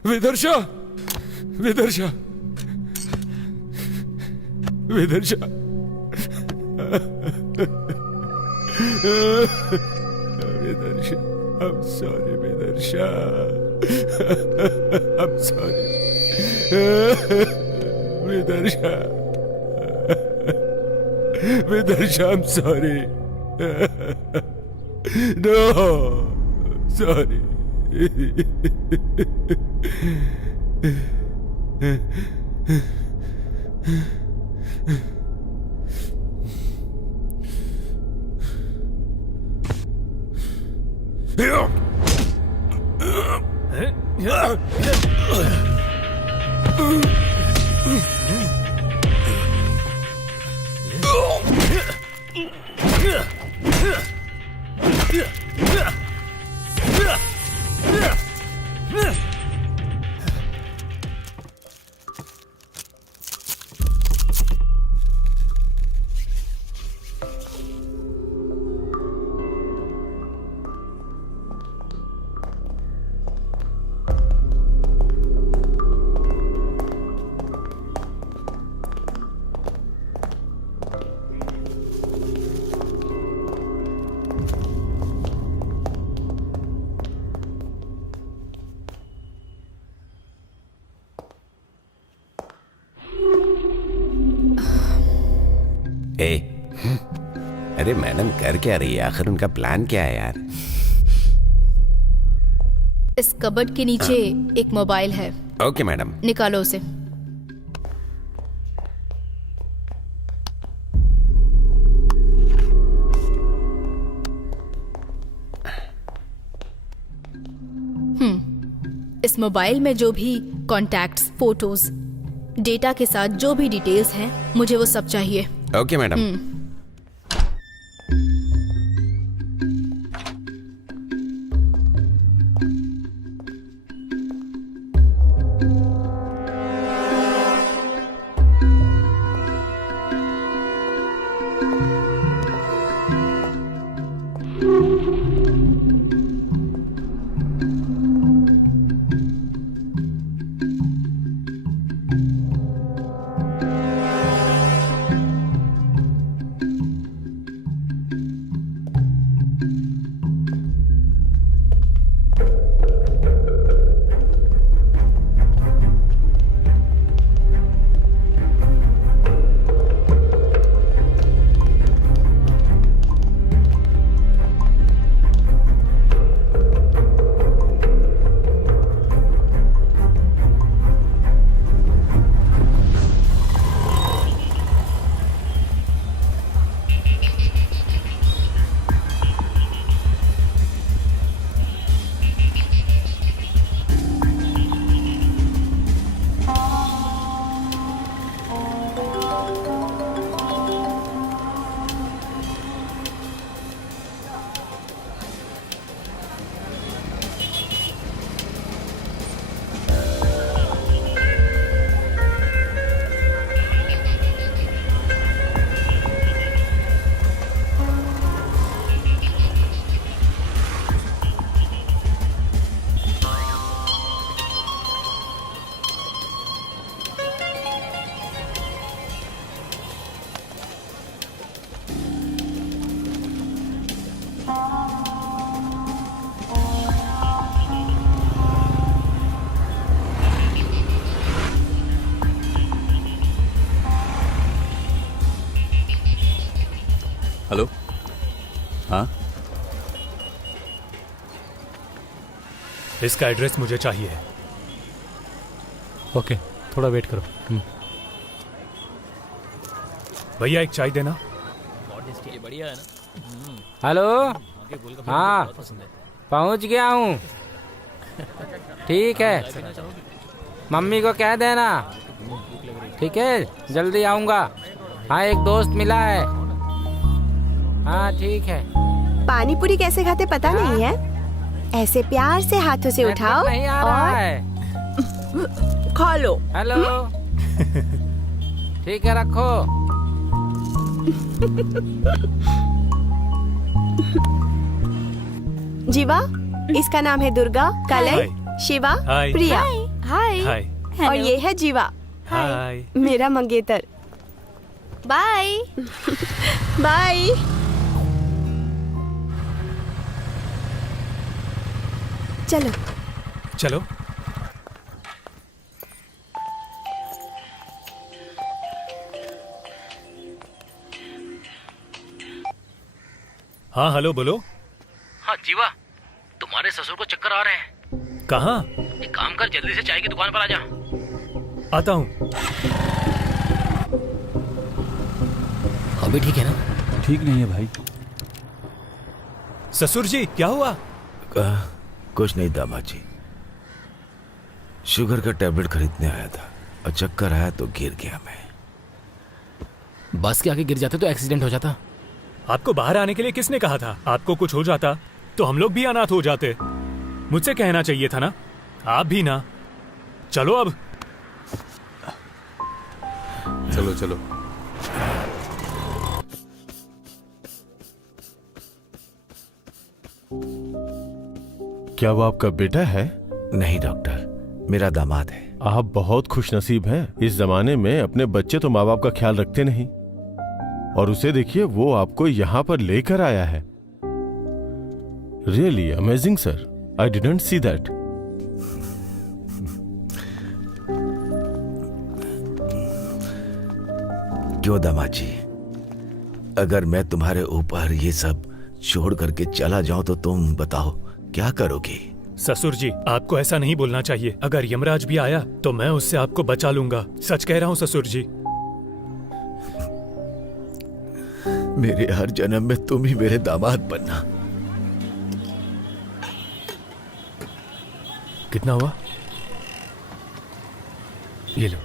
विदर्शा, विदर्शा, विदर्शा, विदर्शा, I'm sorry, विदर्शा, I'm sorry, विदर्शा, विदर्शा, I'm sorry, no, sorry. अरे मैडम कर क्या रही है? आखिर उनका प्लान क्या है यार? इस कबर्ड के नीचे एक मोबाइल है। Okay madam. निकालो उसे। इस मोबाइल में जो भी कॉन्टैक्ट्स, फोटोज, डेटा के साथ जो भी डिटेल्स हैं, मुझे वो सब चाहिए। Okay madam. हेलो। हाँ, इसका एड्रेस मुझे चाहिए। ओके, थोड़ा वेट करो। भैया एक चाय देना। बढ़िया है ना। हेलो, हाँ पहुंच गया हूँ। ठीक है, मम्मी को कह देना। ठीक है, जल्दी आऊँगा। हाँ, एक दोस्त मिला है। हाँ ठीक है। पानी पूरी कैसे खाते पता नहीं है? ऐसे प्यार से हाथों से उठाओ नहीं आ रहा और है। खा लो। हेलो। ठीक है, रखो। जीवा, इसका नाम है दुर्गा, कलय, शिवा, हाय। प्रिया। हाय। हाय। और ये है जीवा, हाय। मेरा मंगेतर। बाय। बाय। चलो। चलो। हाँ हेलो, बोलो। हाँ जीवा, तुम्हारे ससुर को चक्कर आ रहे हैं। कहाँ? एक काम कर, जल्दी से चाय की दुकान पर आ जा। आता हूँ। अभी ठीक है ना? ठीक नहीं है भाई। ससुर जी, क्या हुआ? कुछ नहीं दामाद जी, शुगर का टैबलेट खरीदने आया था और चक्कर आया तो गिर गया मैं। बस के आगे गिर जाते तो एक्सीडेंट हो जाता। आपको बाहर आने के लिए किसने कहा था? आपको कुछ हो जाता तो हम लोग भी अनाथ हो जाते। मुझसे कहना चाहिए था ना। आप भी ना। चलो अब। चलो चलो। क्या वो आपका बेटा है? नहीं डॉक्टर, मेरा दामाद है। आप बहुत खुशनसीब हैं। इस जमाने में अपने बच्चे तो माँ बाप का ख्याल रखते नहीं, और उसे देखिए, वो आपको यहाँ पर लेकर आया है। Really amazing sir, I didn't see that. क्यों दामाद जी, अगर मैं तुम्हारे ऊपर ये सब छोड़ करके चला जाऊं तो तुम बताओ क्या करोगे? ससुर जी, आपको ऐसा नहीं बोलना चाहिए। अगर यमराज भी आया तो मैं उससे आपको बचा लूंगा। सच कह रहा हूँ ससुर जी। मेरे हर जन्म में तुम ही मेरे दामाद बनना। कितना हुआ? ये लो।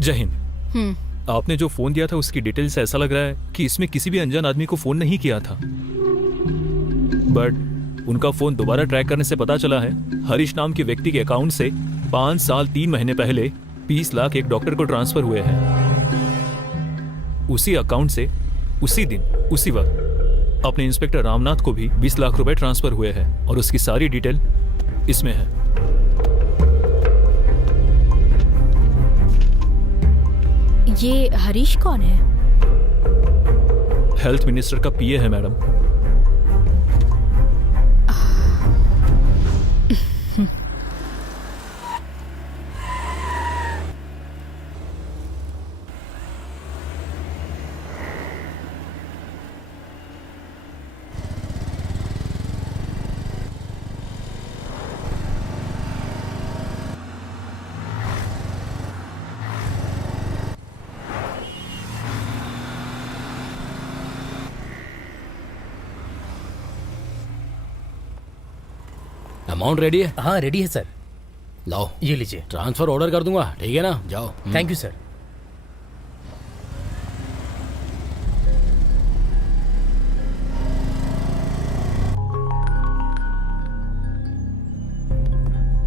जय हिंद। आपने जो फोन दिया था उसकी डिटेल्स ऐसा लग रहा है कि इसमें किसी भी अनजान आदमी को फोन नहीं किया था, बट उनका फोन दोबारा ट्रैक करने से पता चला है हरीश नाम के व्यक्ति के अकाउंट से 5 साल 3 महीने पहले 20 लाख एक डॉक्टर को ट्रांसफर हुए हैं। उसी अकाउंट से उसी दिन उसी वक्त अपने इंस्पेक्टर रामनाथ को भी 20 लाख रुपए ट्रांसफर हुए हैं, और उसकी सारी डिटेल इसमें है। ये हरीश कौन है? हेल्थ मिनिस्टर का पीए है मैडम। अमाउंट रेडी है? हाँ रेडी है सर। लाओ, ये लीजिए। ट्रांसफर ऑर्डर कर दूंगा, ठीक है ना? जाओ। Thank you sir.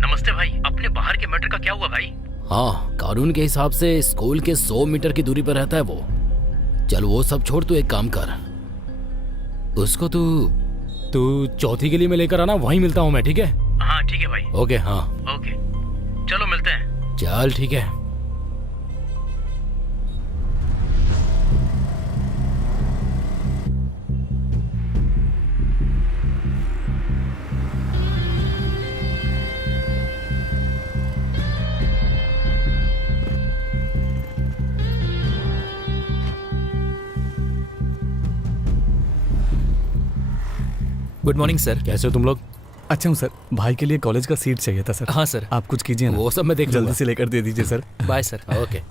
नमस्ते भाई, अपने बाहर के मैटर का क्या हुआ भाई? हाँ, कानून के हिसाब से स्कूल के 100 मीटर की दूरी पर रहता है वो। चल वो सब छोड़, तू एक काम कर, उसको तू चौथी के लिए मैं लेकर आना, वहीं मिलता हूँ मैं, ठीक है? हाँ ठीक है भाई। ओके हाँ ओके, चलो मिलते हैं। चल ठीक है। Good morning sir. कैसे हो तुम लोग? अच्छा हूँ सर, भाई के लिए कॉलेज का सीट चाहिए था सर। हाँ सर। आप कुछ कीजिए ना। वो सब मैं देख जल्दी लूंगा। से लेकर दे दीजिए सर। Bye sir. ओके।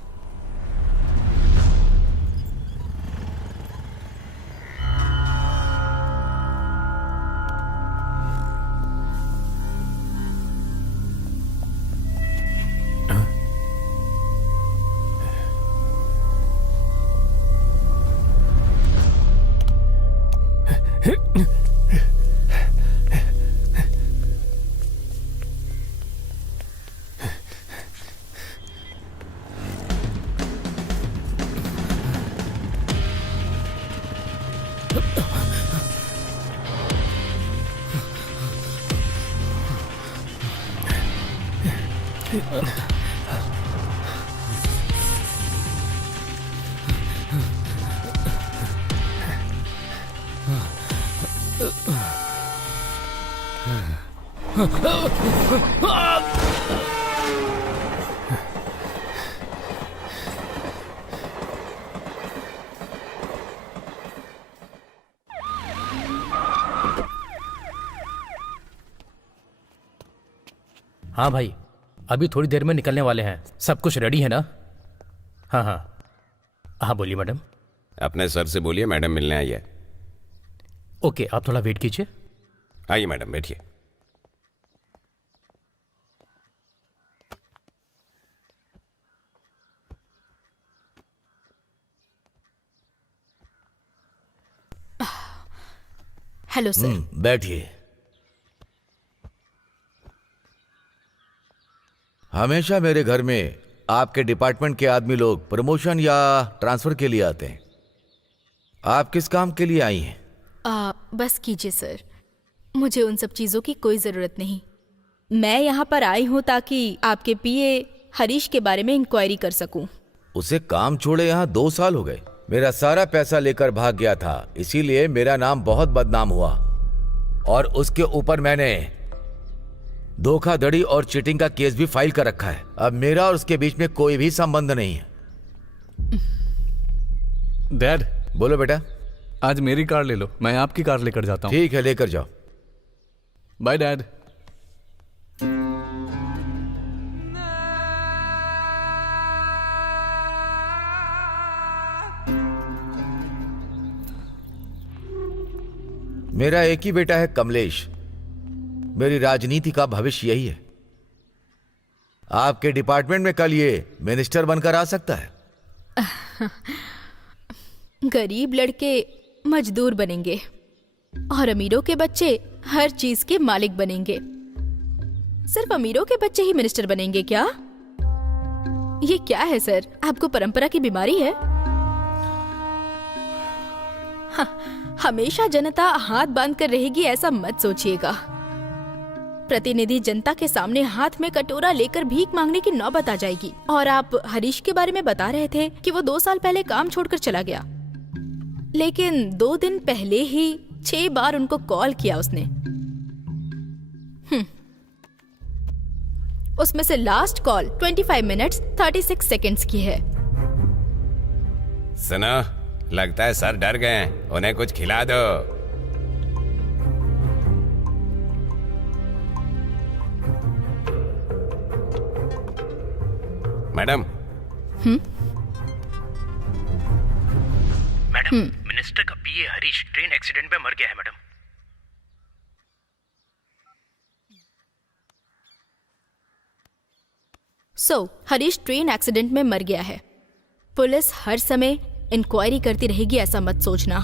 हाँ भाई, अभी थोड़ी देर में निकलने वाले हैं। सब कुछ रेडी है ना? हाँ हाँ हाँ, बोलिए मैडम। अपने सर से बोलिए मैडम मिलने आई है। ओके, आप थोड़ा वेट कीजिए। आइए मैडम, बैठिए। Hello sir. बैठिए। हमेशा मेरे घर में आपके डिपार्टमेंट के आदमी लोग प्रमोशन या ट्रांसफर के लिए आते हैं। आप किस काम के लिए आई हैं? बस कीजिए सर, मुझे उन सब चीज़ों की कोई ज़रूरत नहीं। मैं यहाँ पर आई हूँ ताकि आपके पीए हरीश के बारे में इंक्वायरी कर सकूँ। उसे काम छोड़े यहाँ 2 साल हो गए। मेरा सारा पैसा लेकर भाग गया था, इसीलिए मेरा नाम बहुत बदनाम हुआ। और उसके ऊपर मैंने धोखाधड़ी और चीटिंग का केस भी फाइल कर रखा है। अब मेरा और उसके बीच में कोई भी संबंध नहीं है। डैड। बोलो बेटा। आज मेरी कार ले लो, मैं आपकी कार लेकर जाता हूँ। ठीक है, लेकर जाओ। Bye dad. मेरा एक ही बेटा है कमलेश। मेरी राजनीति का भविष्य यही है। आपके डिपार्टमेंट में कल ये मिनिस्टर बनकर आ सकता है। गरीब लड़के मजदूर बनेंगे और अमीरों के बच्चे हर चीज के मालिक बनेंगे। सिर्फ अमीरों के बच्चे ही मिनिस्टर बनेंगे क्या? ये क्या है सर, आपको परंपरा की बीमारी है? हमेशा जनता हाथ बांध कर रहेगी ऐसा मत सोचिएगा। प्रतिनिधि जनता के सामने हाथ में कटोरा लेकर भीख मांगने की नौबत आ जाएगी। और आप हरीश के बारे में बता रहे थे कि वो 2 साल पहले काम छोड़कर चला गया, लेकिन 2 दिन पहले ही 6 बार उनको कॉल किया उसने। उसमें से लास्ट कॉल 25 मिनट्स 36 सेकंड्स की है। सुनो, लगता है सर डर गए हैं, उन्हें कुछ खिला दो। मैडम। मैडम, मिनिस्टर का पीए हरीश ट्रेन एक्सीडेंट में मर गया है मैडम। हरीश ट्रेन एक्सीडेंट में मर गया है। पुलिस हर समय इंक्वायरी करती रहेगी ऐसा मत सोचना।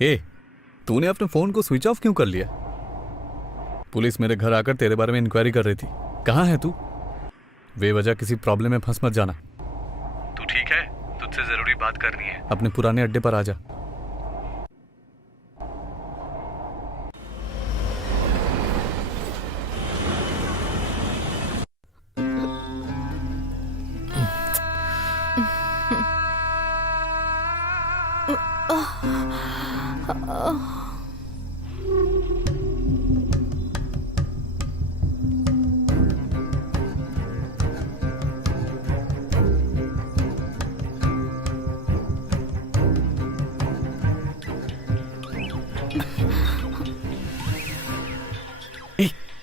ए, तूने अपने फोन को स्विच ऑफ क्यों कर लिया? पुलिस मेरे घर आकर तेरे बारे में इंक्वायरी कर रही थी। कहाँ है तू? बेवजह किसी प्रॉब्लम में फंस मत जाना। तू ठीक है? तुझसे जरूरी बात करनी है। अपने पुराने अड्डे पर आ जा।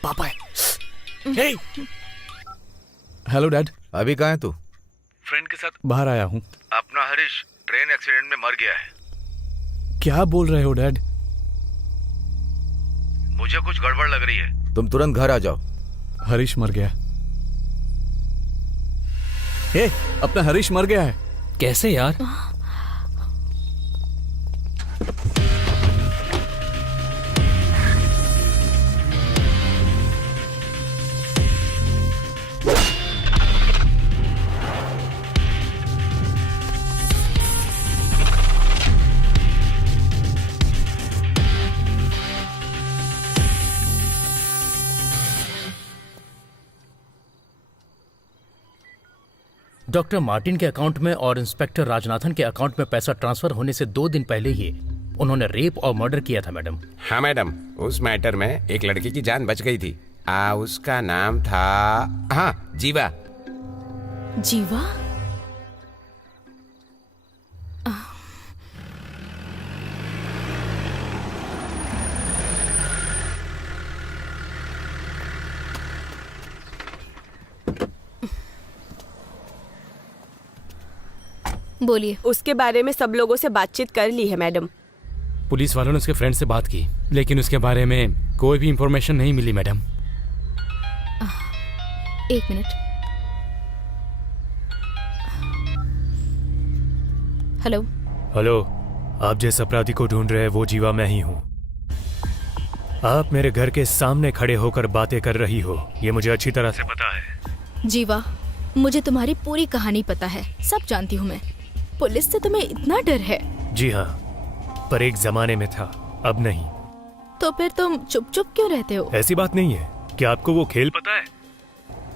पापा है। Hello dad. अभी कहाँ है तू? फ्रेंड के साथ बाहर आया हूँ। अपना हरीश ट्रेन एक्सीडेंट में मर गया है। क्या बोल रहे हो डैड? मुझे कुछ गड़बड़ लग रही है। तुम तुरंत घर आ जाओ। हरीश मर गया। ए, अपना हरीश मर गया है। कैसे यार? डॉक्टर मार्टिन के अकाउंट में और इंस्पेक्टर राजनाथन के अकाउंट में पैसा ट्रांसफर होने से 2 दिन पहले ही उन्होंने रेप और मर्डर किया था मैडम। हाँ मैडम, उस मैटर में एक लड़की की जान बच गई थी। उसका नाम था, हाँ, जीवा। जीवा? बोलिए। उसके बारे में सब लोगों से बातचीत कर ली है मैडम। पुलिस वालों ने उसके फ्रेंड से बात की, लेकिन उसके बारे में कोई भी इंफॉर्मेशन नहीं मिली मैडम। 1 मिनट। हेलो। हेलो, आप जिस अपराधी को ढूंढ रहे हैं वो जीवा मैं ही हूँ। आप मेरे घर के सामने खड़े होकर बातें कर रही हो, ये मुझे अच्छी तरह से पता है। जीवा, मुझे तुम्हारी पूरी कहानी पता है, सब जानती हूँ मैं। पुलिस से तुम्हें इतना डर है? जी हाँ, पर एक जमाने में था, अब नहीं। तो फिर तुम चुप चुप क्यों रहते हो? ऐसी बात नहीं है। क्या आपको वो खेल पता है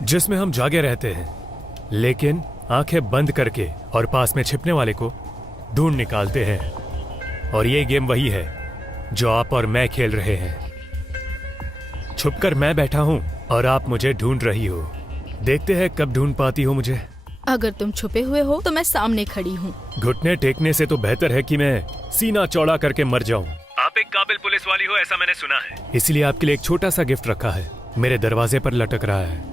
जिसमें हम जागे रहते हैं, लेकिन आंखें बंद करके और पास में छिपने वाले को ढूंढ निकालते हैं? और ये गेम वही है जो आप और मैं खेल रहे हैं। छुपकर मैं बैठा हूँ और आप मुझे ढूंढ रही हो। देखते हैं कब ढूंढ पाती हो मुझे। अगर तुम छुपे हुए हो तो मैं सामने खड़ी हूँ। घुटने टेकने से तो बेहतर है कि मैं सीना चौड़ा करके मर जाऊं। आप एक काबिल पुलिस वाली हो, ऐसा मैंने सुना है। इसलिए आपके लिए एक छोटा सा गिफ्ट रखा है, मेरे दरवाजे पर लटक रहा है।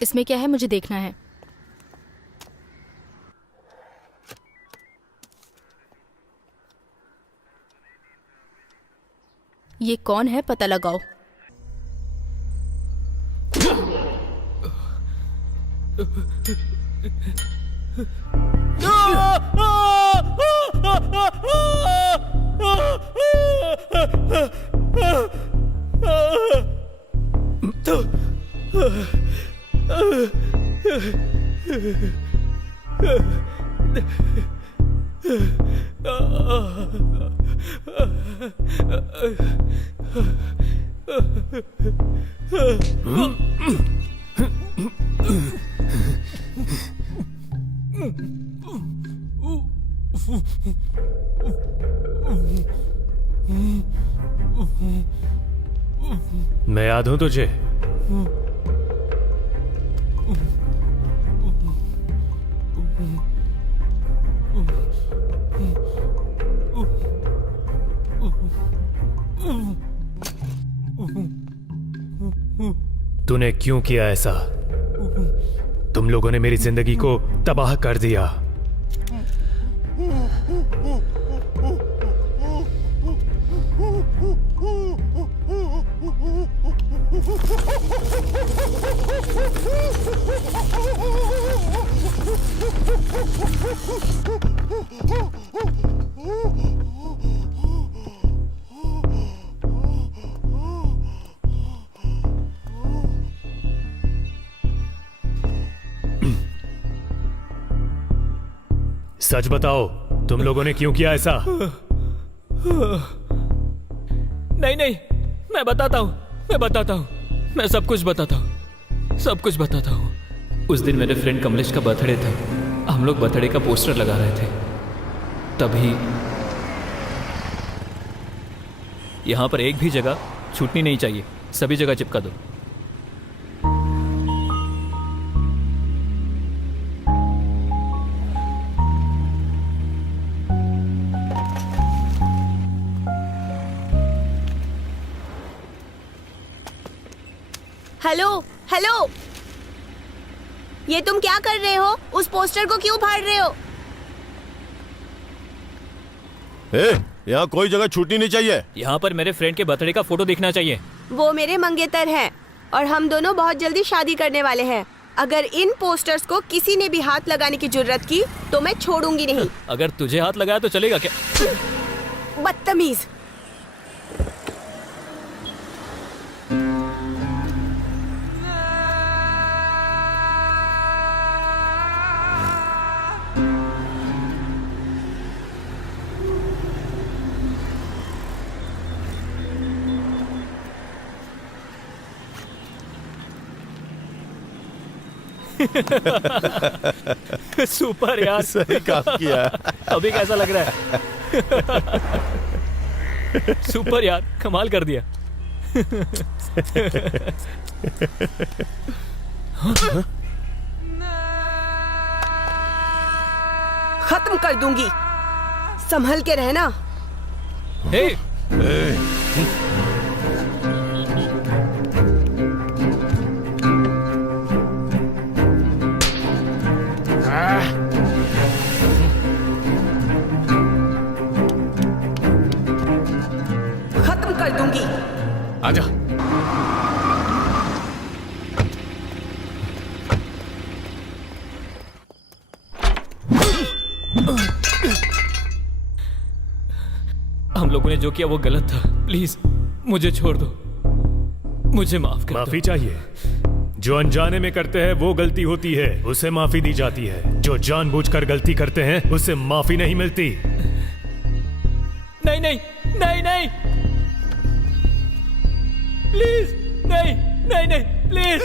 इसमें क्या है, मुझे देखना है। ये कौन है, पता लगाओ। मैं याद हूं तुझे? तूने क्यों किया ऐसा? तुम लोगों ने मेरी जिंदगी को तबाह कर दिया। सच बताओ, तुम लोगों ने क्यों किया ऐसा? नहीं नहीं, मैं बताता हूँ, मैं सब कुछ बताता हूँ। उस दिन मेरे फ्रेंड कमलेश का बर्थडे था। हम लोग बर्थडे का पोस्टर लगा रहे थे, तभी यहाँ पर एक भी जगह छूटनी नहीं चाहिए, सभी जगह चिपका दो। हेलो हेलो, ये तुम क्या कर रहे हो? उस पोस्टर को क्यों फाड़ रहे हो? यहाँ कोई जगह छूटनी नहीं चाहिए। यहाँ पर मेरे फ्रेंड के बर्थडे का फोटो दिखना चाहिए। वो मेरे मंगेतर हैं और हम दोनों बहुत जल्दी शादी करने वाले हैं। अगर इन पोस्टर्स को किसी ने भी हाथ लगाने की जुर्रत की तो मैं छोड़ूंगी नहीं। अगर तुझे हाथ लगाया तो चलेगा क्या? बदतमीज। सुपर यार, सही काम किया। अभी कैसा लग रहा है? सुपर यार, कमाल कर दिया। खत्म कर दूंगी, संभल के रहना। हे खत्म कर दूंगी। आजा। हम लोगों ने जो किया वो गलत था। प्लीज मुझे छोड़ दो, मुझे माफ कर दो। माफी चाहिए? जो अनजाने में करते हैं वो गलती होती है, उसे माफी दी जाती है। जो जानबूझकर गलती करते हैं उसे माफी नहीं मिलती। नहीं नहीं नहीं नहीं, प्लीज नहीं नहीं नहीं, प्लीज।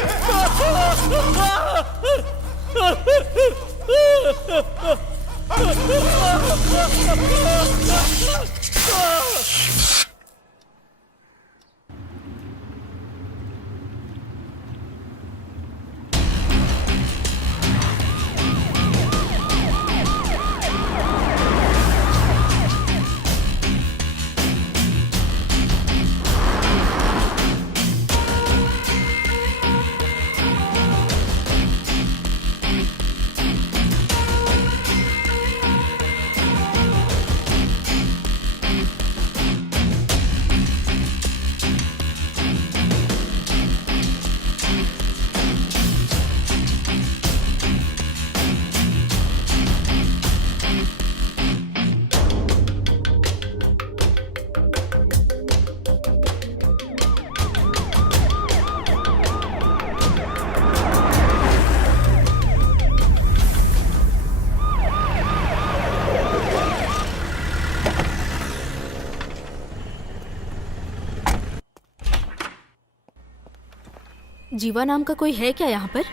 जीवा नाम का कोई है क्या यहाँ पर?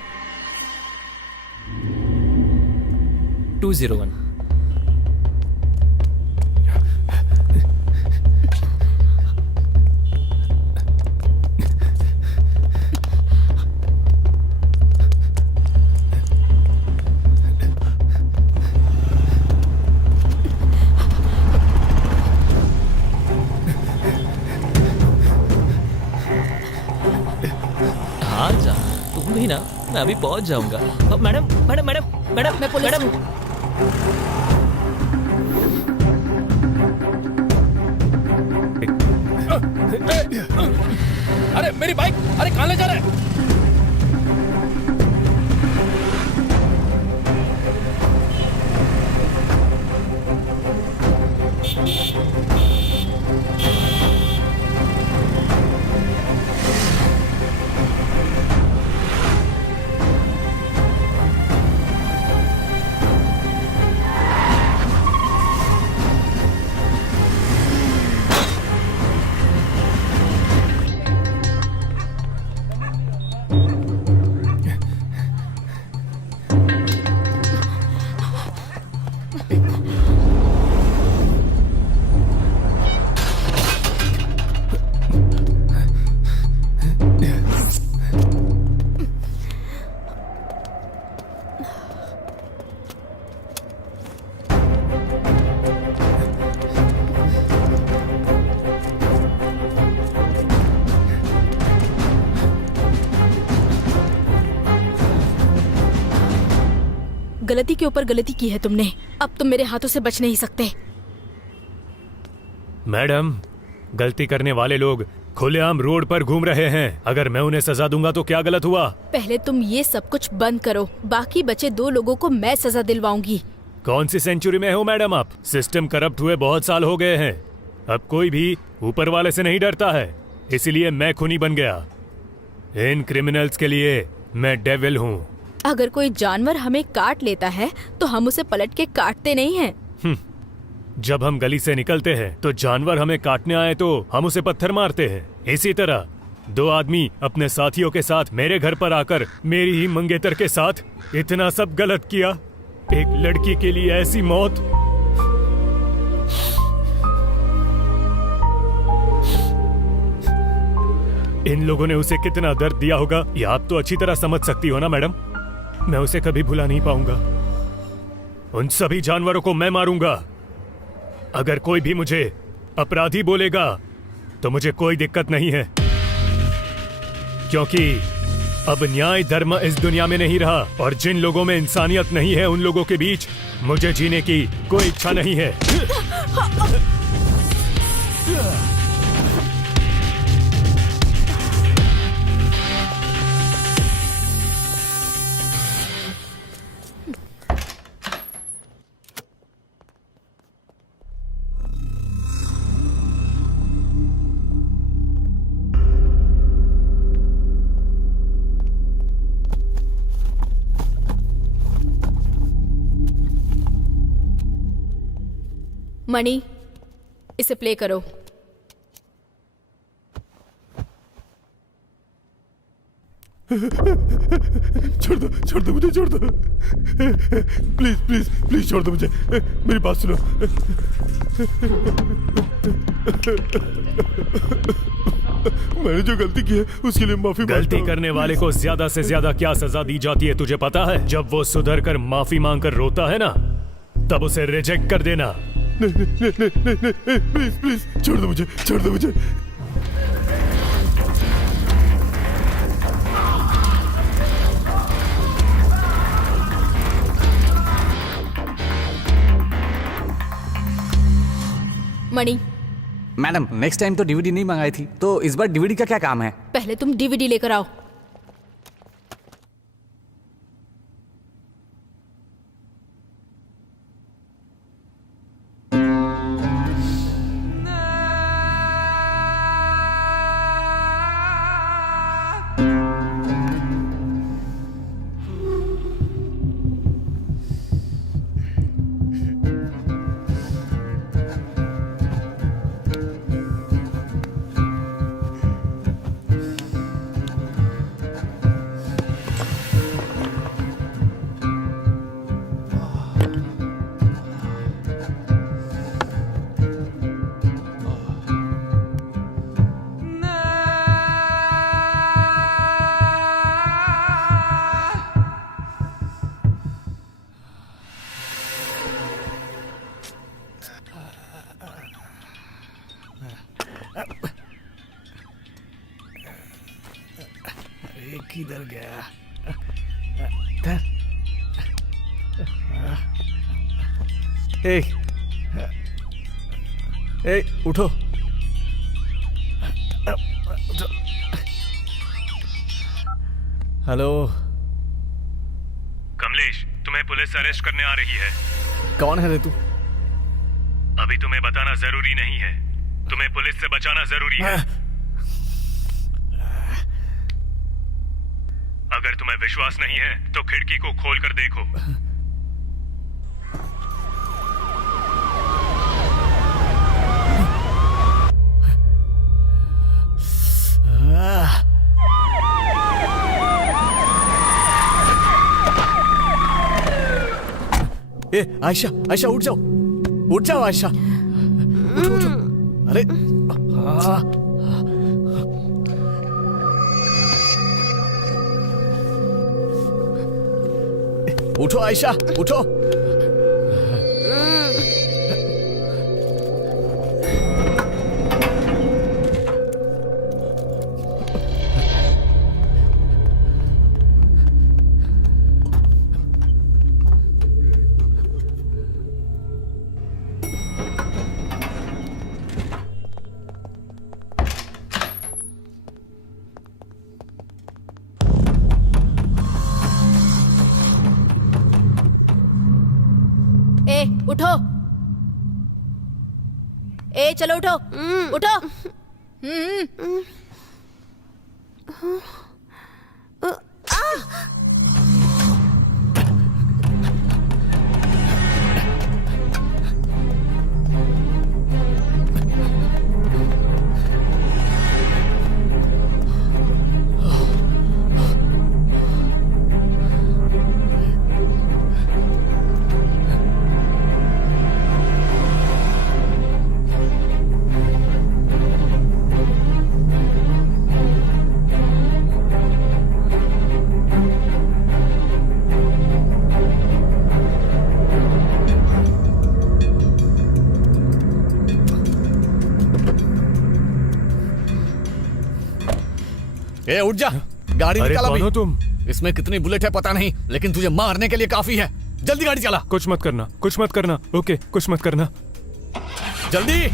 201। हाँ ना, मैं अभी पहुंच जाऊंगा। मैडम मैडम मैडम मैडम मैं पुलिस मैडम हूँ। अरे मेरी बाइक, अरे कहाँ ले जा रहे हैं? गलती के ऊपर गलती की है तुमने, अब तुम मेरे हाथों से बच नहीं सकते। मैडम, गलती करने वाले लोग खुलेआम रोड पर घूम रहे हैं। अगर मैं उन्हें सजा दूंगा तो क्या गलत हुआ? पहले तुम ये सब कुछ बंद करो, बाकी बचे 2 लोगों को मैं सजा दिलवाऊंगी। कौन सी सेंचुरी में हो मैडम आप? सिस्टम करप्ट हुए बहुत साल हो गए हैं। अब कोई भी ऊपर वाले से नहीं डरता है, इसलिए मैं खूनी बन गया। इन क्रिमिनल्स के लिए मैं डेविल हूँ। अगर कोई जानवर हमें काट लेता है तो हम उसे पलट के काटते नहीं हैं। जब हम गली से निकलते हैं तो जानवर हमें काटने आए तो हम उसे पत्थर मारते हैं। इसी तरह 2 आदमी अपने साथियों के साथ मेरे घर पर आकर मेरी ही मंगेतर के साथ इतना सब गलत किया। एक लड़की के लिए ऐसी मौत। इन लोगों ने उसे कितना दर्द दिया होगा ये आप तो अच्छी तरह समझ सकती हो ना मैडम। मैं उसे कभी भुला नहीं पाऊंगा। उन सभी जानवरों को मैं मारूंगा। अगर कोई भी मुझे अपराधी बोलेगा तो मुझे कोई दिक्कत नहीं है, क्योंकि अब न्याय धर्म इस दुनिया में नहीं रहा और जिन लोगों में इंसानियत नहीं है उन लोगों के बीच मुझे जीने की कोई इच्छा नहीं है। मणि, इसे प्ले करो। छोड़ दो मुझे, छोड़ दो प्लीज प्लीज प्लीज, छोड़ दो मुझे। मेरी बात सुनो। मैंने जो गलती की है उसके लिए माफी। गलती करने वाले को ज्यादा से ज्यादा क्या सजा दी जाती है तुझे पता है? जब वो सुधर कर माफी मांग कर रोता है ना, तब उसे रिजेक्ट कर देना। नहीं, प्लीज प्लीज छोड़ दो मुझे, छोड़ दो मुझे। मणि, मैडम, नेक्स्ट टाइम तो डीवीडी नहीं मंगाई थी, तो इस बार डीवीडी का क्या काम है? पहले तुम डीवीडी लेकर आओ। किधर गया? ए, ए, उठो। हेलो कमलेश, तुम्हें पुलिस अरेस्ट करने आ रही है। कौन है रे तू? अभी तुम्हें बताना जरूरी नहीं है, तुम्हें पुलिस से बचाना जरूरी है। अगर तुम्हें विश्वास नहीं है तो खिड़की को खोल कर देखो। ए आयशा, आयशा उठ जाओ, उठ जाओ आयशा, उठो उठो। अरे उठो आयशा, उठो। उठो। ए चलो उठो, उठो। ए उठ जा, गाड़ी निकाल अभी। कौन हो तुम? इसमें कितनी बुलेट है पता नहीं, लेकिन तुझे मारने के लिए काफी है। जल्दी गाड़ी चला। कुछ मत करना, कुछ मत करना। ओके, कुछ मत करना। जल्दी।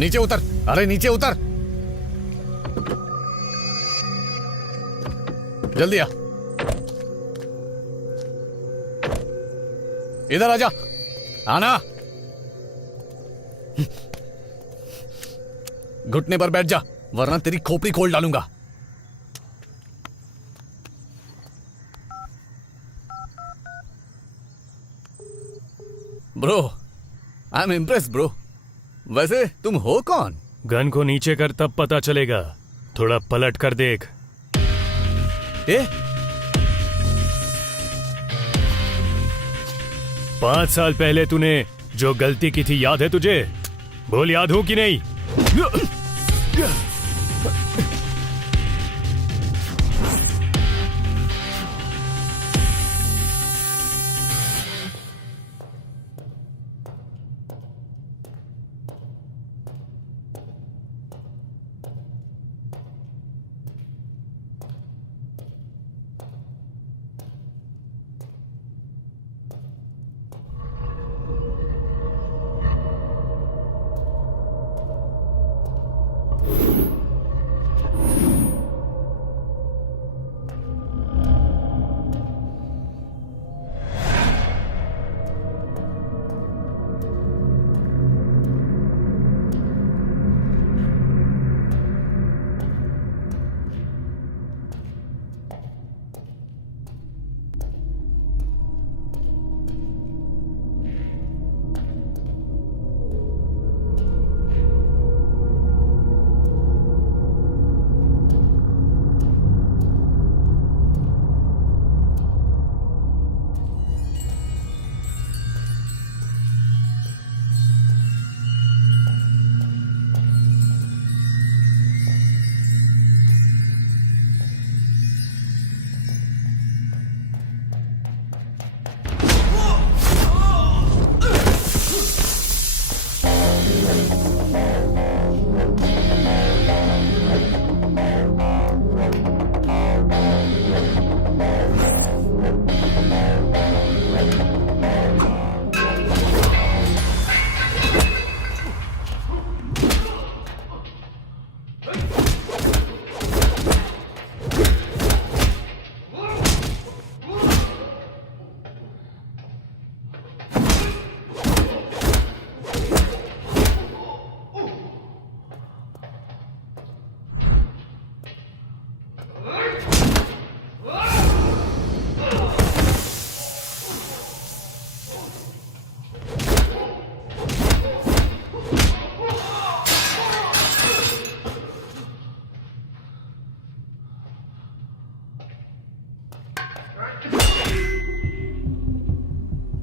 नीचे उतर, अरे नीचे उतर, जल्दी आ। इधर आजा, आना। घुटने पर बैठ जा, वरना तेरी खोपड़ी खोल डालूंगा। Bro, I am impress bro. वैसे तुम हो कौन? गन को नीचे कर, तब पता चलेगा। थोड़ा पलट कर देख। ए? 5 साल पहले तूने जो गलती की थी याद है तुझे? बोल, याद हूं कि नहीं?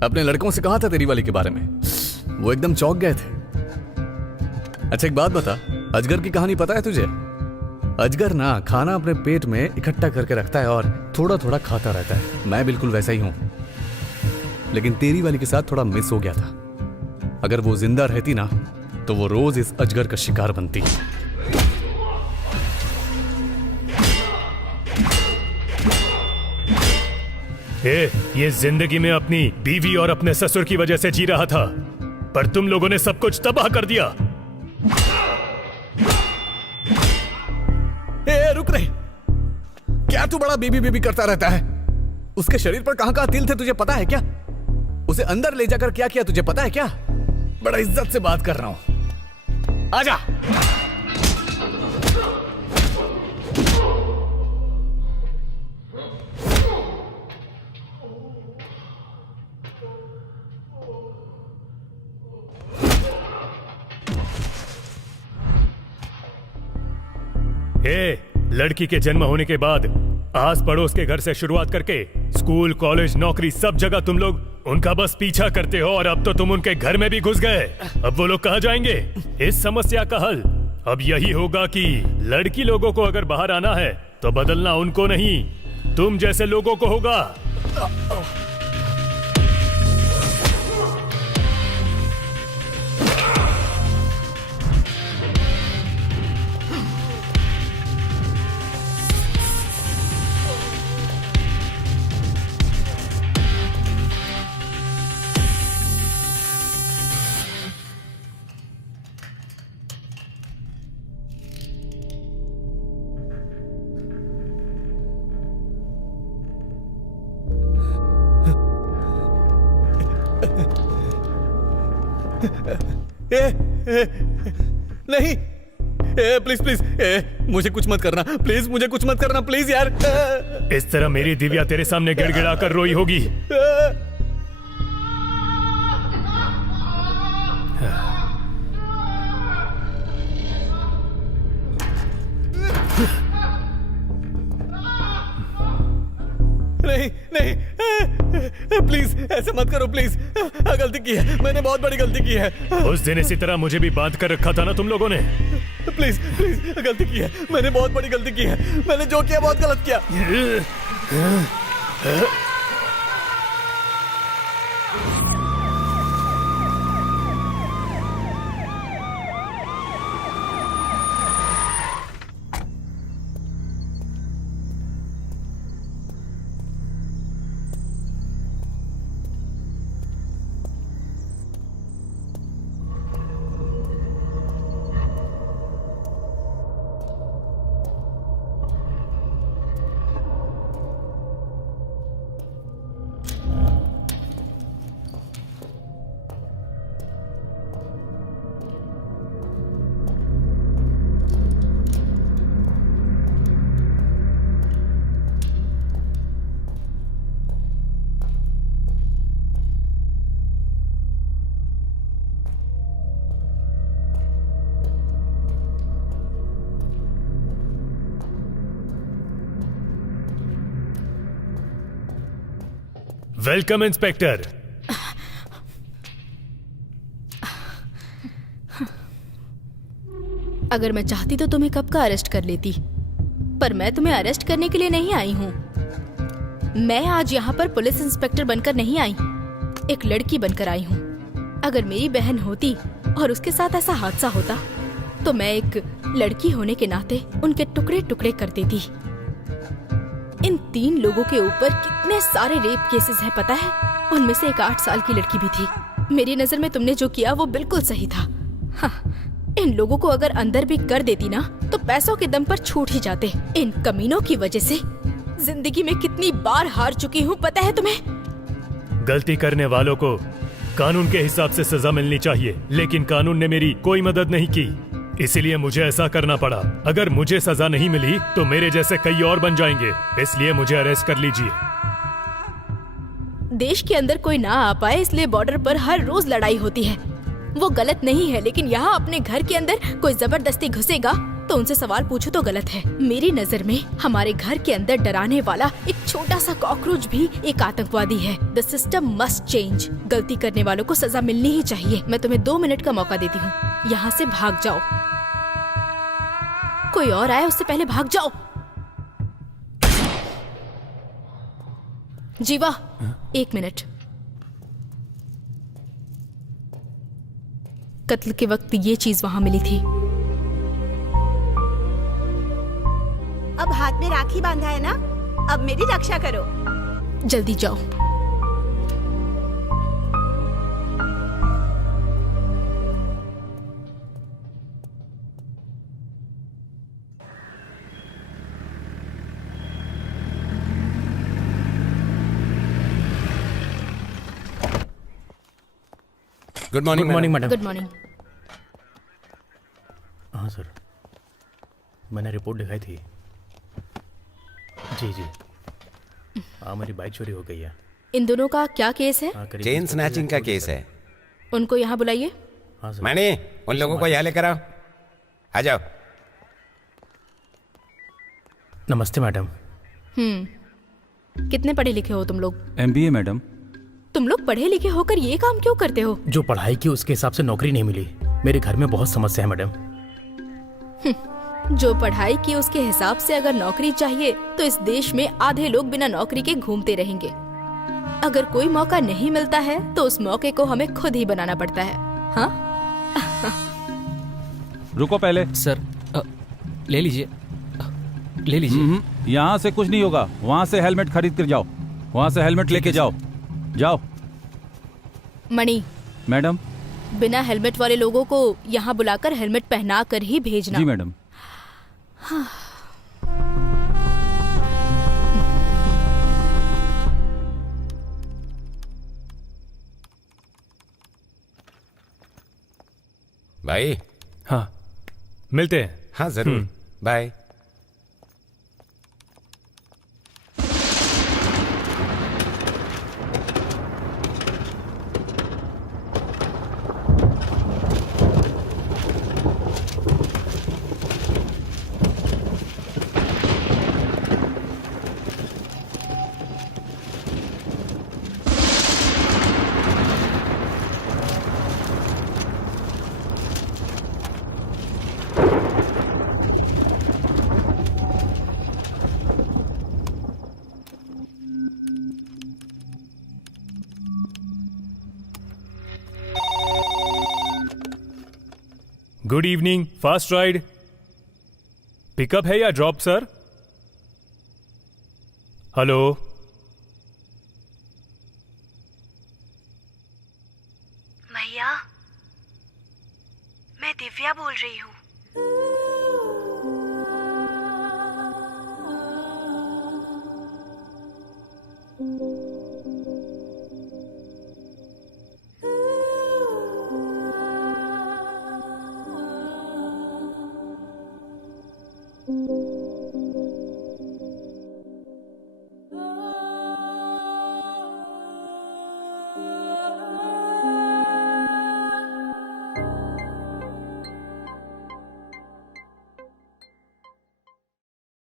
अपने लड़कों से कहा था तेरी वाली के बारे में, वो एकदम चौंक गए थे। अच्छा एक बात बता, अजगर की कहानी पता है तुझे? अजगर ना खाना अपने पेट में इकट्ठा करके रखता है और थोड़ा थोड़ा खाता रहता है। मैं बिल्कुल वैसा ही हूं, लेकिन तेरी वाली के साथ थोड़ा मिस हो गया था। अगर वो जिंदा रहती ना तो वो रोज इस अजगर का शिकार बनती। ये जिंदगी में अपनी बीवी और अपने ससुर की वजह से जी रहा था, पर तुम लोगों ने सब कुछ तबाह कर दिया। रुक रहे, क्या तू बड़ा बीबी बीबी करता रहता है? उसके शरीर पर कहां तिल थे तुझे पता है क्या? उसे अंदर ले जाकर क्या किया तुझे पता है क्या? बड़ा इज्जत से बात कर रहा हूं, आजा। लड़की के जन्म होने के बाद आस पड़ोस के घर से शुरुआत करके स्कूल, कॉलेज, नौकरी, सब जगह तुम लोग उनका बस पीछा करते हो, और अब तो तुम उनके घर में भी घुस गए। अब वो लोग कहाँ जाएंगे? इस समस्या का हल अब यही होगा कि लड़की लोगों को अगर बाहर आना है तो बदलना उनको नहीं, तुम जैसे लोगों को होगा। नहीं, प्लीज प्लीज, मुझे कुछ मत करना प्लीज, मुझे कुछ मत करना प्लीज यार। इस तरह मेरी दिव्या तेरे सामने गिड़गिड़ा कर रोई होगी। नहीं नहीं, प्लीज ऐसे मत करो प्लीज, गलती की है मैंने, बहुत बड़ी गलती की है। उस दिन इसी तरह मुझे भी बांध कर रखा था ना तुम लोगों ने। प्लीज प्लीज, गलती की है मैंने, बहुत बड़ी गलती की है मैंने, जो किया बहुत गलत किया। Welcome inspector. अगर मैं चाहती तो तुम्हें कब का अरेस्ट कर लेती, पर मैं तुम्हें अरेस्ट करने के लिए नहीं आई हूँ। मैं आज यहाँ पर पुलिस इंस्पेक्टर बनकर नहीं आई, एक लड़की बनकर आई हूँ। अगर मेरी बहन होती और उसके साथ ऐसा हादसा होता तो मैं एक लड़की होने के नाते उनके टुकड़े टुकड़े कर देती। इन 3 लोगों के ऊपर कितने सारे रेप केसेस हैं पता है? उनमें से एक 8 साल की लड़की भी थी। मेरी नजर में तुमने जो किया वो बिल्कुल सही था। हाँ, इन लोगों को अगर अंदर भी कर देती ना तो पैसों के दम पर छूट ही जाते। इन कमीनों की वजह से जिंदगी में कितनी बार हार चुकी हूँ पता है तुम्हें? गलती करने वालों को कानून के हिसाब से सजा मिलनी चाहिए, लेकिन कानून ने मेरी कोई मदद नहीं की, इसीलिए मुझे ऐसा करना पड़ा। अगर मुझे सजा नहीं मिली तो मेरे जैसे कई और बन जाएंगे, इसलिए मुझे अरेस्ट कर लीजिए। देश के अंदर कोई ना आ पाए इसलिए बॉर्डर पर हर रोज लड़ाई होती है, वो गलत नहीं है। लेकिन यहाँ अपने घर के अंदर कोई जबरदस्ती घुसेगा तो उनसे सवाल पूछो तो गलत है। मेरी नजर में हमारे घर के अंदर डराने वाला एक छोटा सा कॉकरोच भी एक आतंकवादी है। The system must change. गलती करने वालों को सजा मिलनी ही चाहिए। मैं तुम्हें 2 मिनट का मौका देती हूँ, यहाँ से भाग जाओ। कोई और आए उससे पहले भाग जाओ। जीवा, 1 मिनट। कत्ल के वक्त ये चीज वहां मिली थी। अब हाथ में राखी बांधा है ना, अब मेरी रक्षा करो। जल्दी जाओ। Good morning madam. Good morning. हाँ सर, मैंने रिपोर्ट लिखाई थी। जी जी, हाँ मेरी बाइक चोरी हो गई है। इन दोनों का क्या केस है? चेन स्नैचिंग का केस है। उनको यहाँ बुलाइए। हाँ सर। मैंने उन लोगों को यहाँ लेकर आओ। आ जाओ। नमस्ते मैडम। कितने पढ़े लिखे हो तुम लोग? MBA madam. तुम लोग पढ़े लिखे होकर ये काम क्यों करते हो? जो पढ़ाई की उसके हिसाब से नौकरी नहीं मिली। मेरे घर में बहुत समस्या है मैडम। जो पढ़ाई की उसके हिसाब से अगर नौकरी चाहिए तो इस देश में आधे लोग बिना नौकरी के घूमते रहेंगे। अगर कोई मौका नहीं मिलता है तो उस मौके को हमें खुद ही बनाना पड़ता है। हाँ? रुको पहले। सर ले लीजिए, ले लीजिए। यहाँ से कुछ नहीं होगा। वहाँ से हेलमेट खरीद कर जाओ। वहाँ से हेलमेट लेके जाओ। जाओ। मणि मैडम। बिना हेलमेट वाले लोगों को यहाँ बुलाकर हेलमेट पहना कर ही भेजना। जी मैडम। हाँ। भाई। हाँ, मिलते हैं। हाँ जरूर। Bye. Good evening. Fast ride. Pickup है या ड्रॉप सर? हेलो।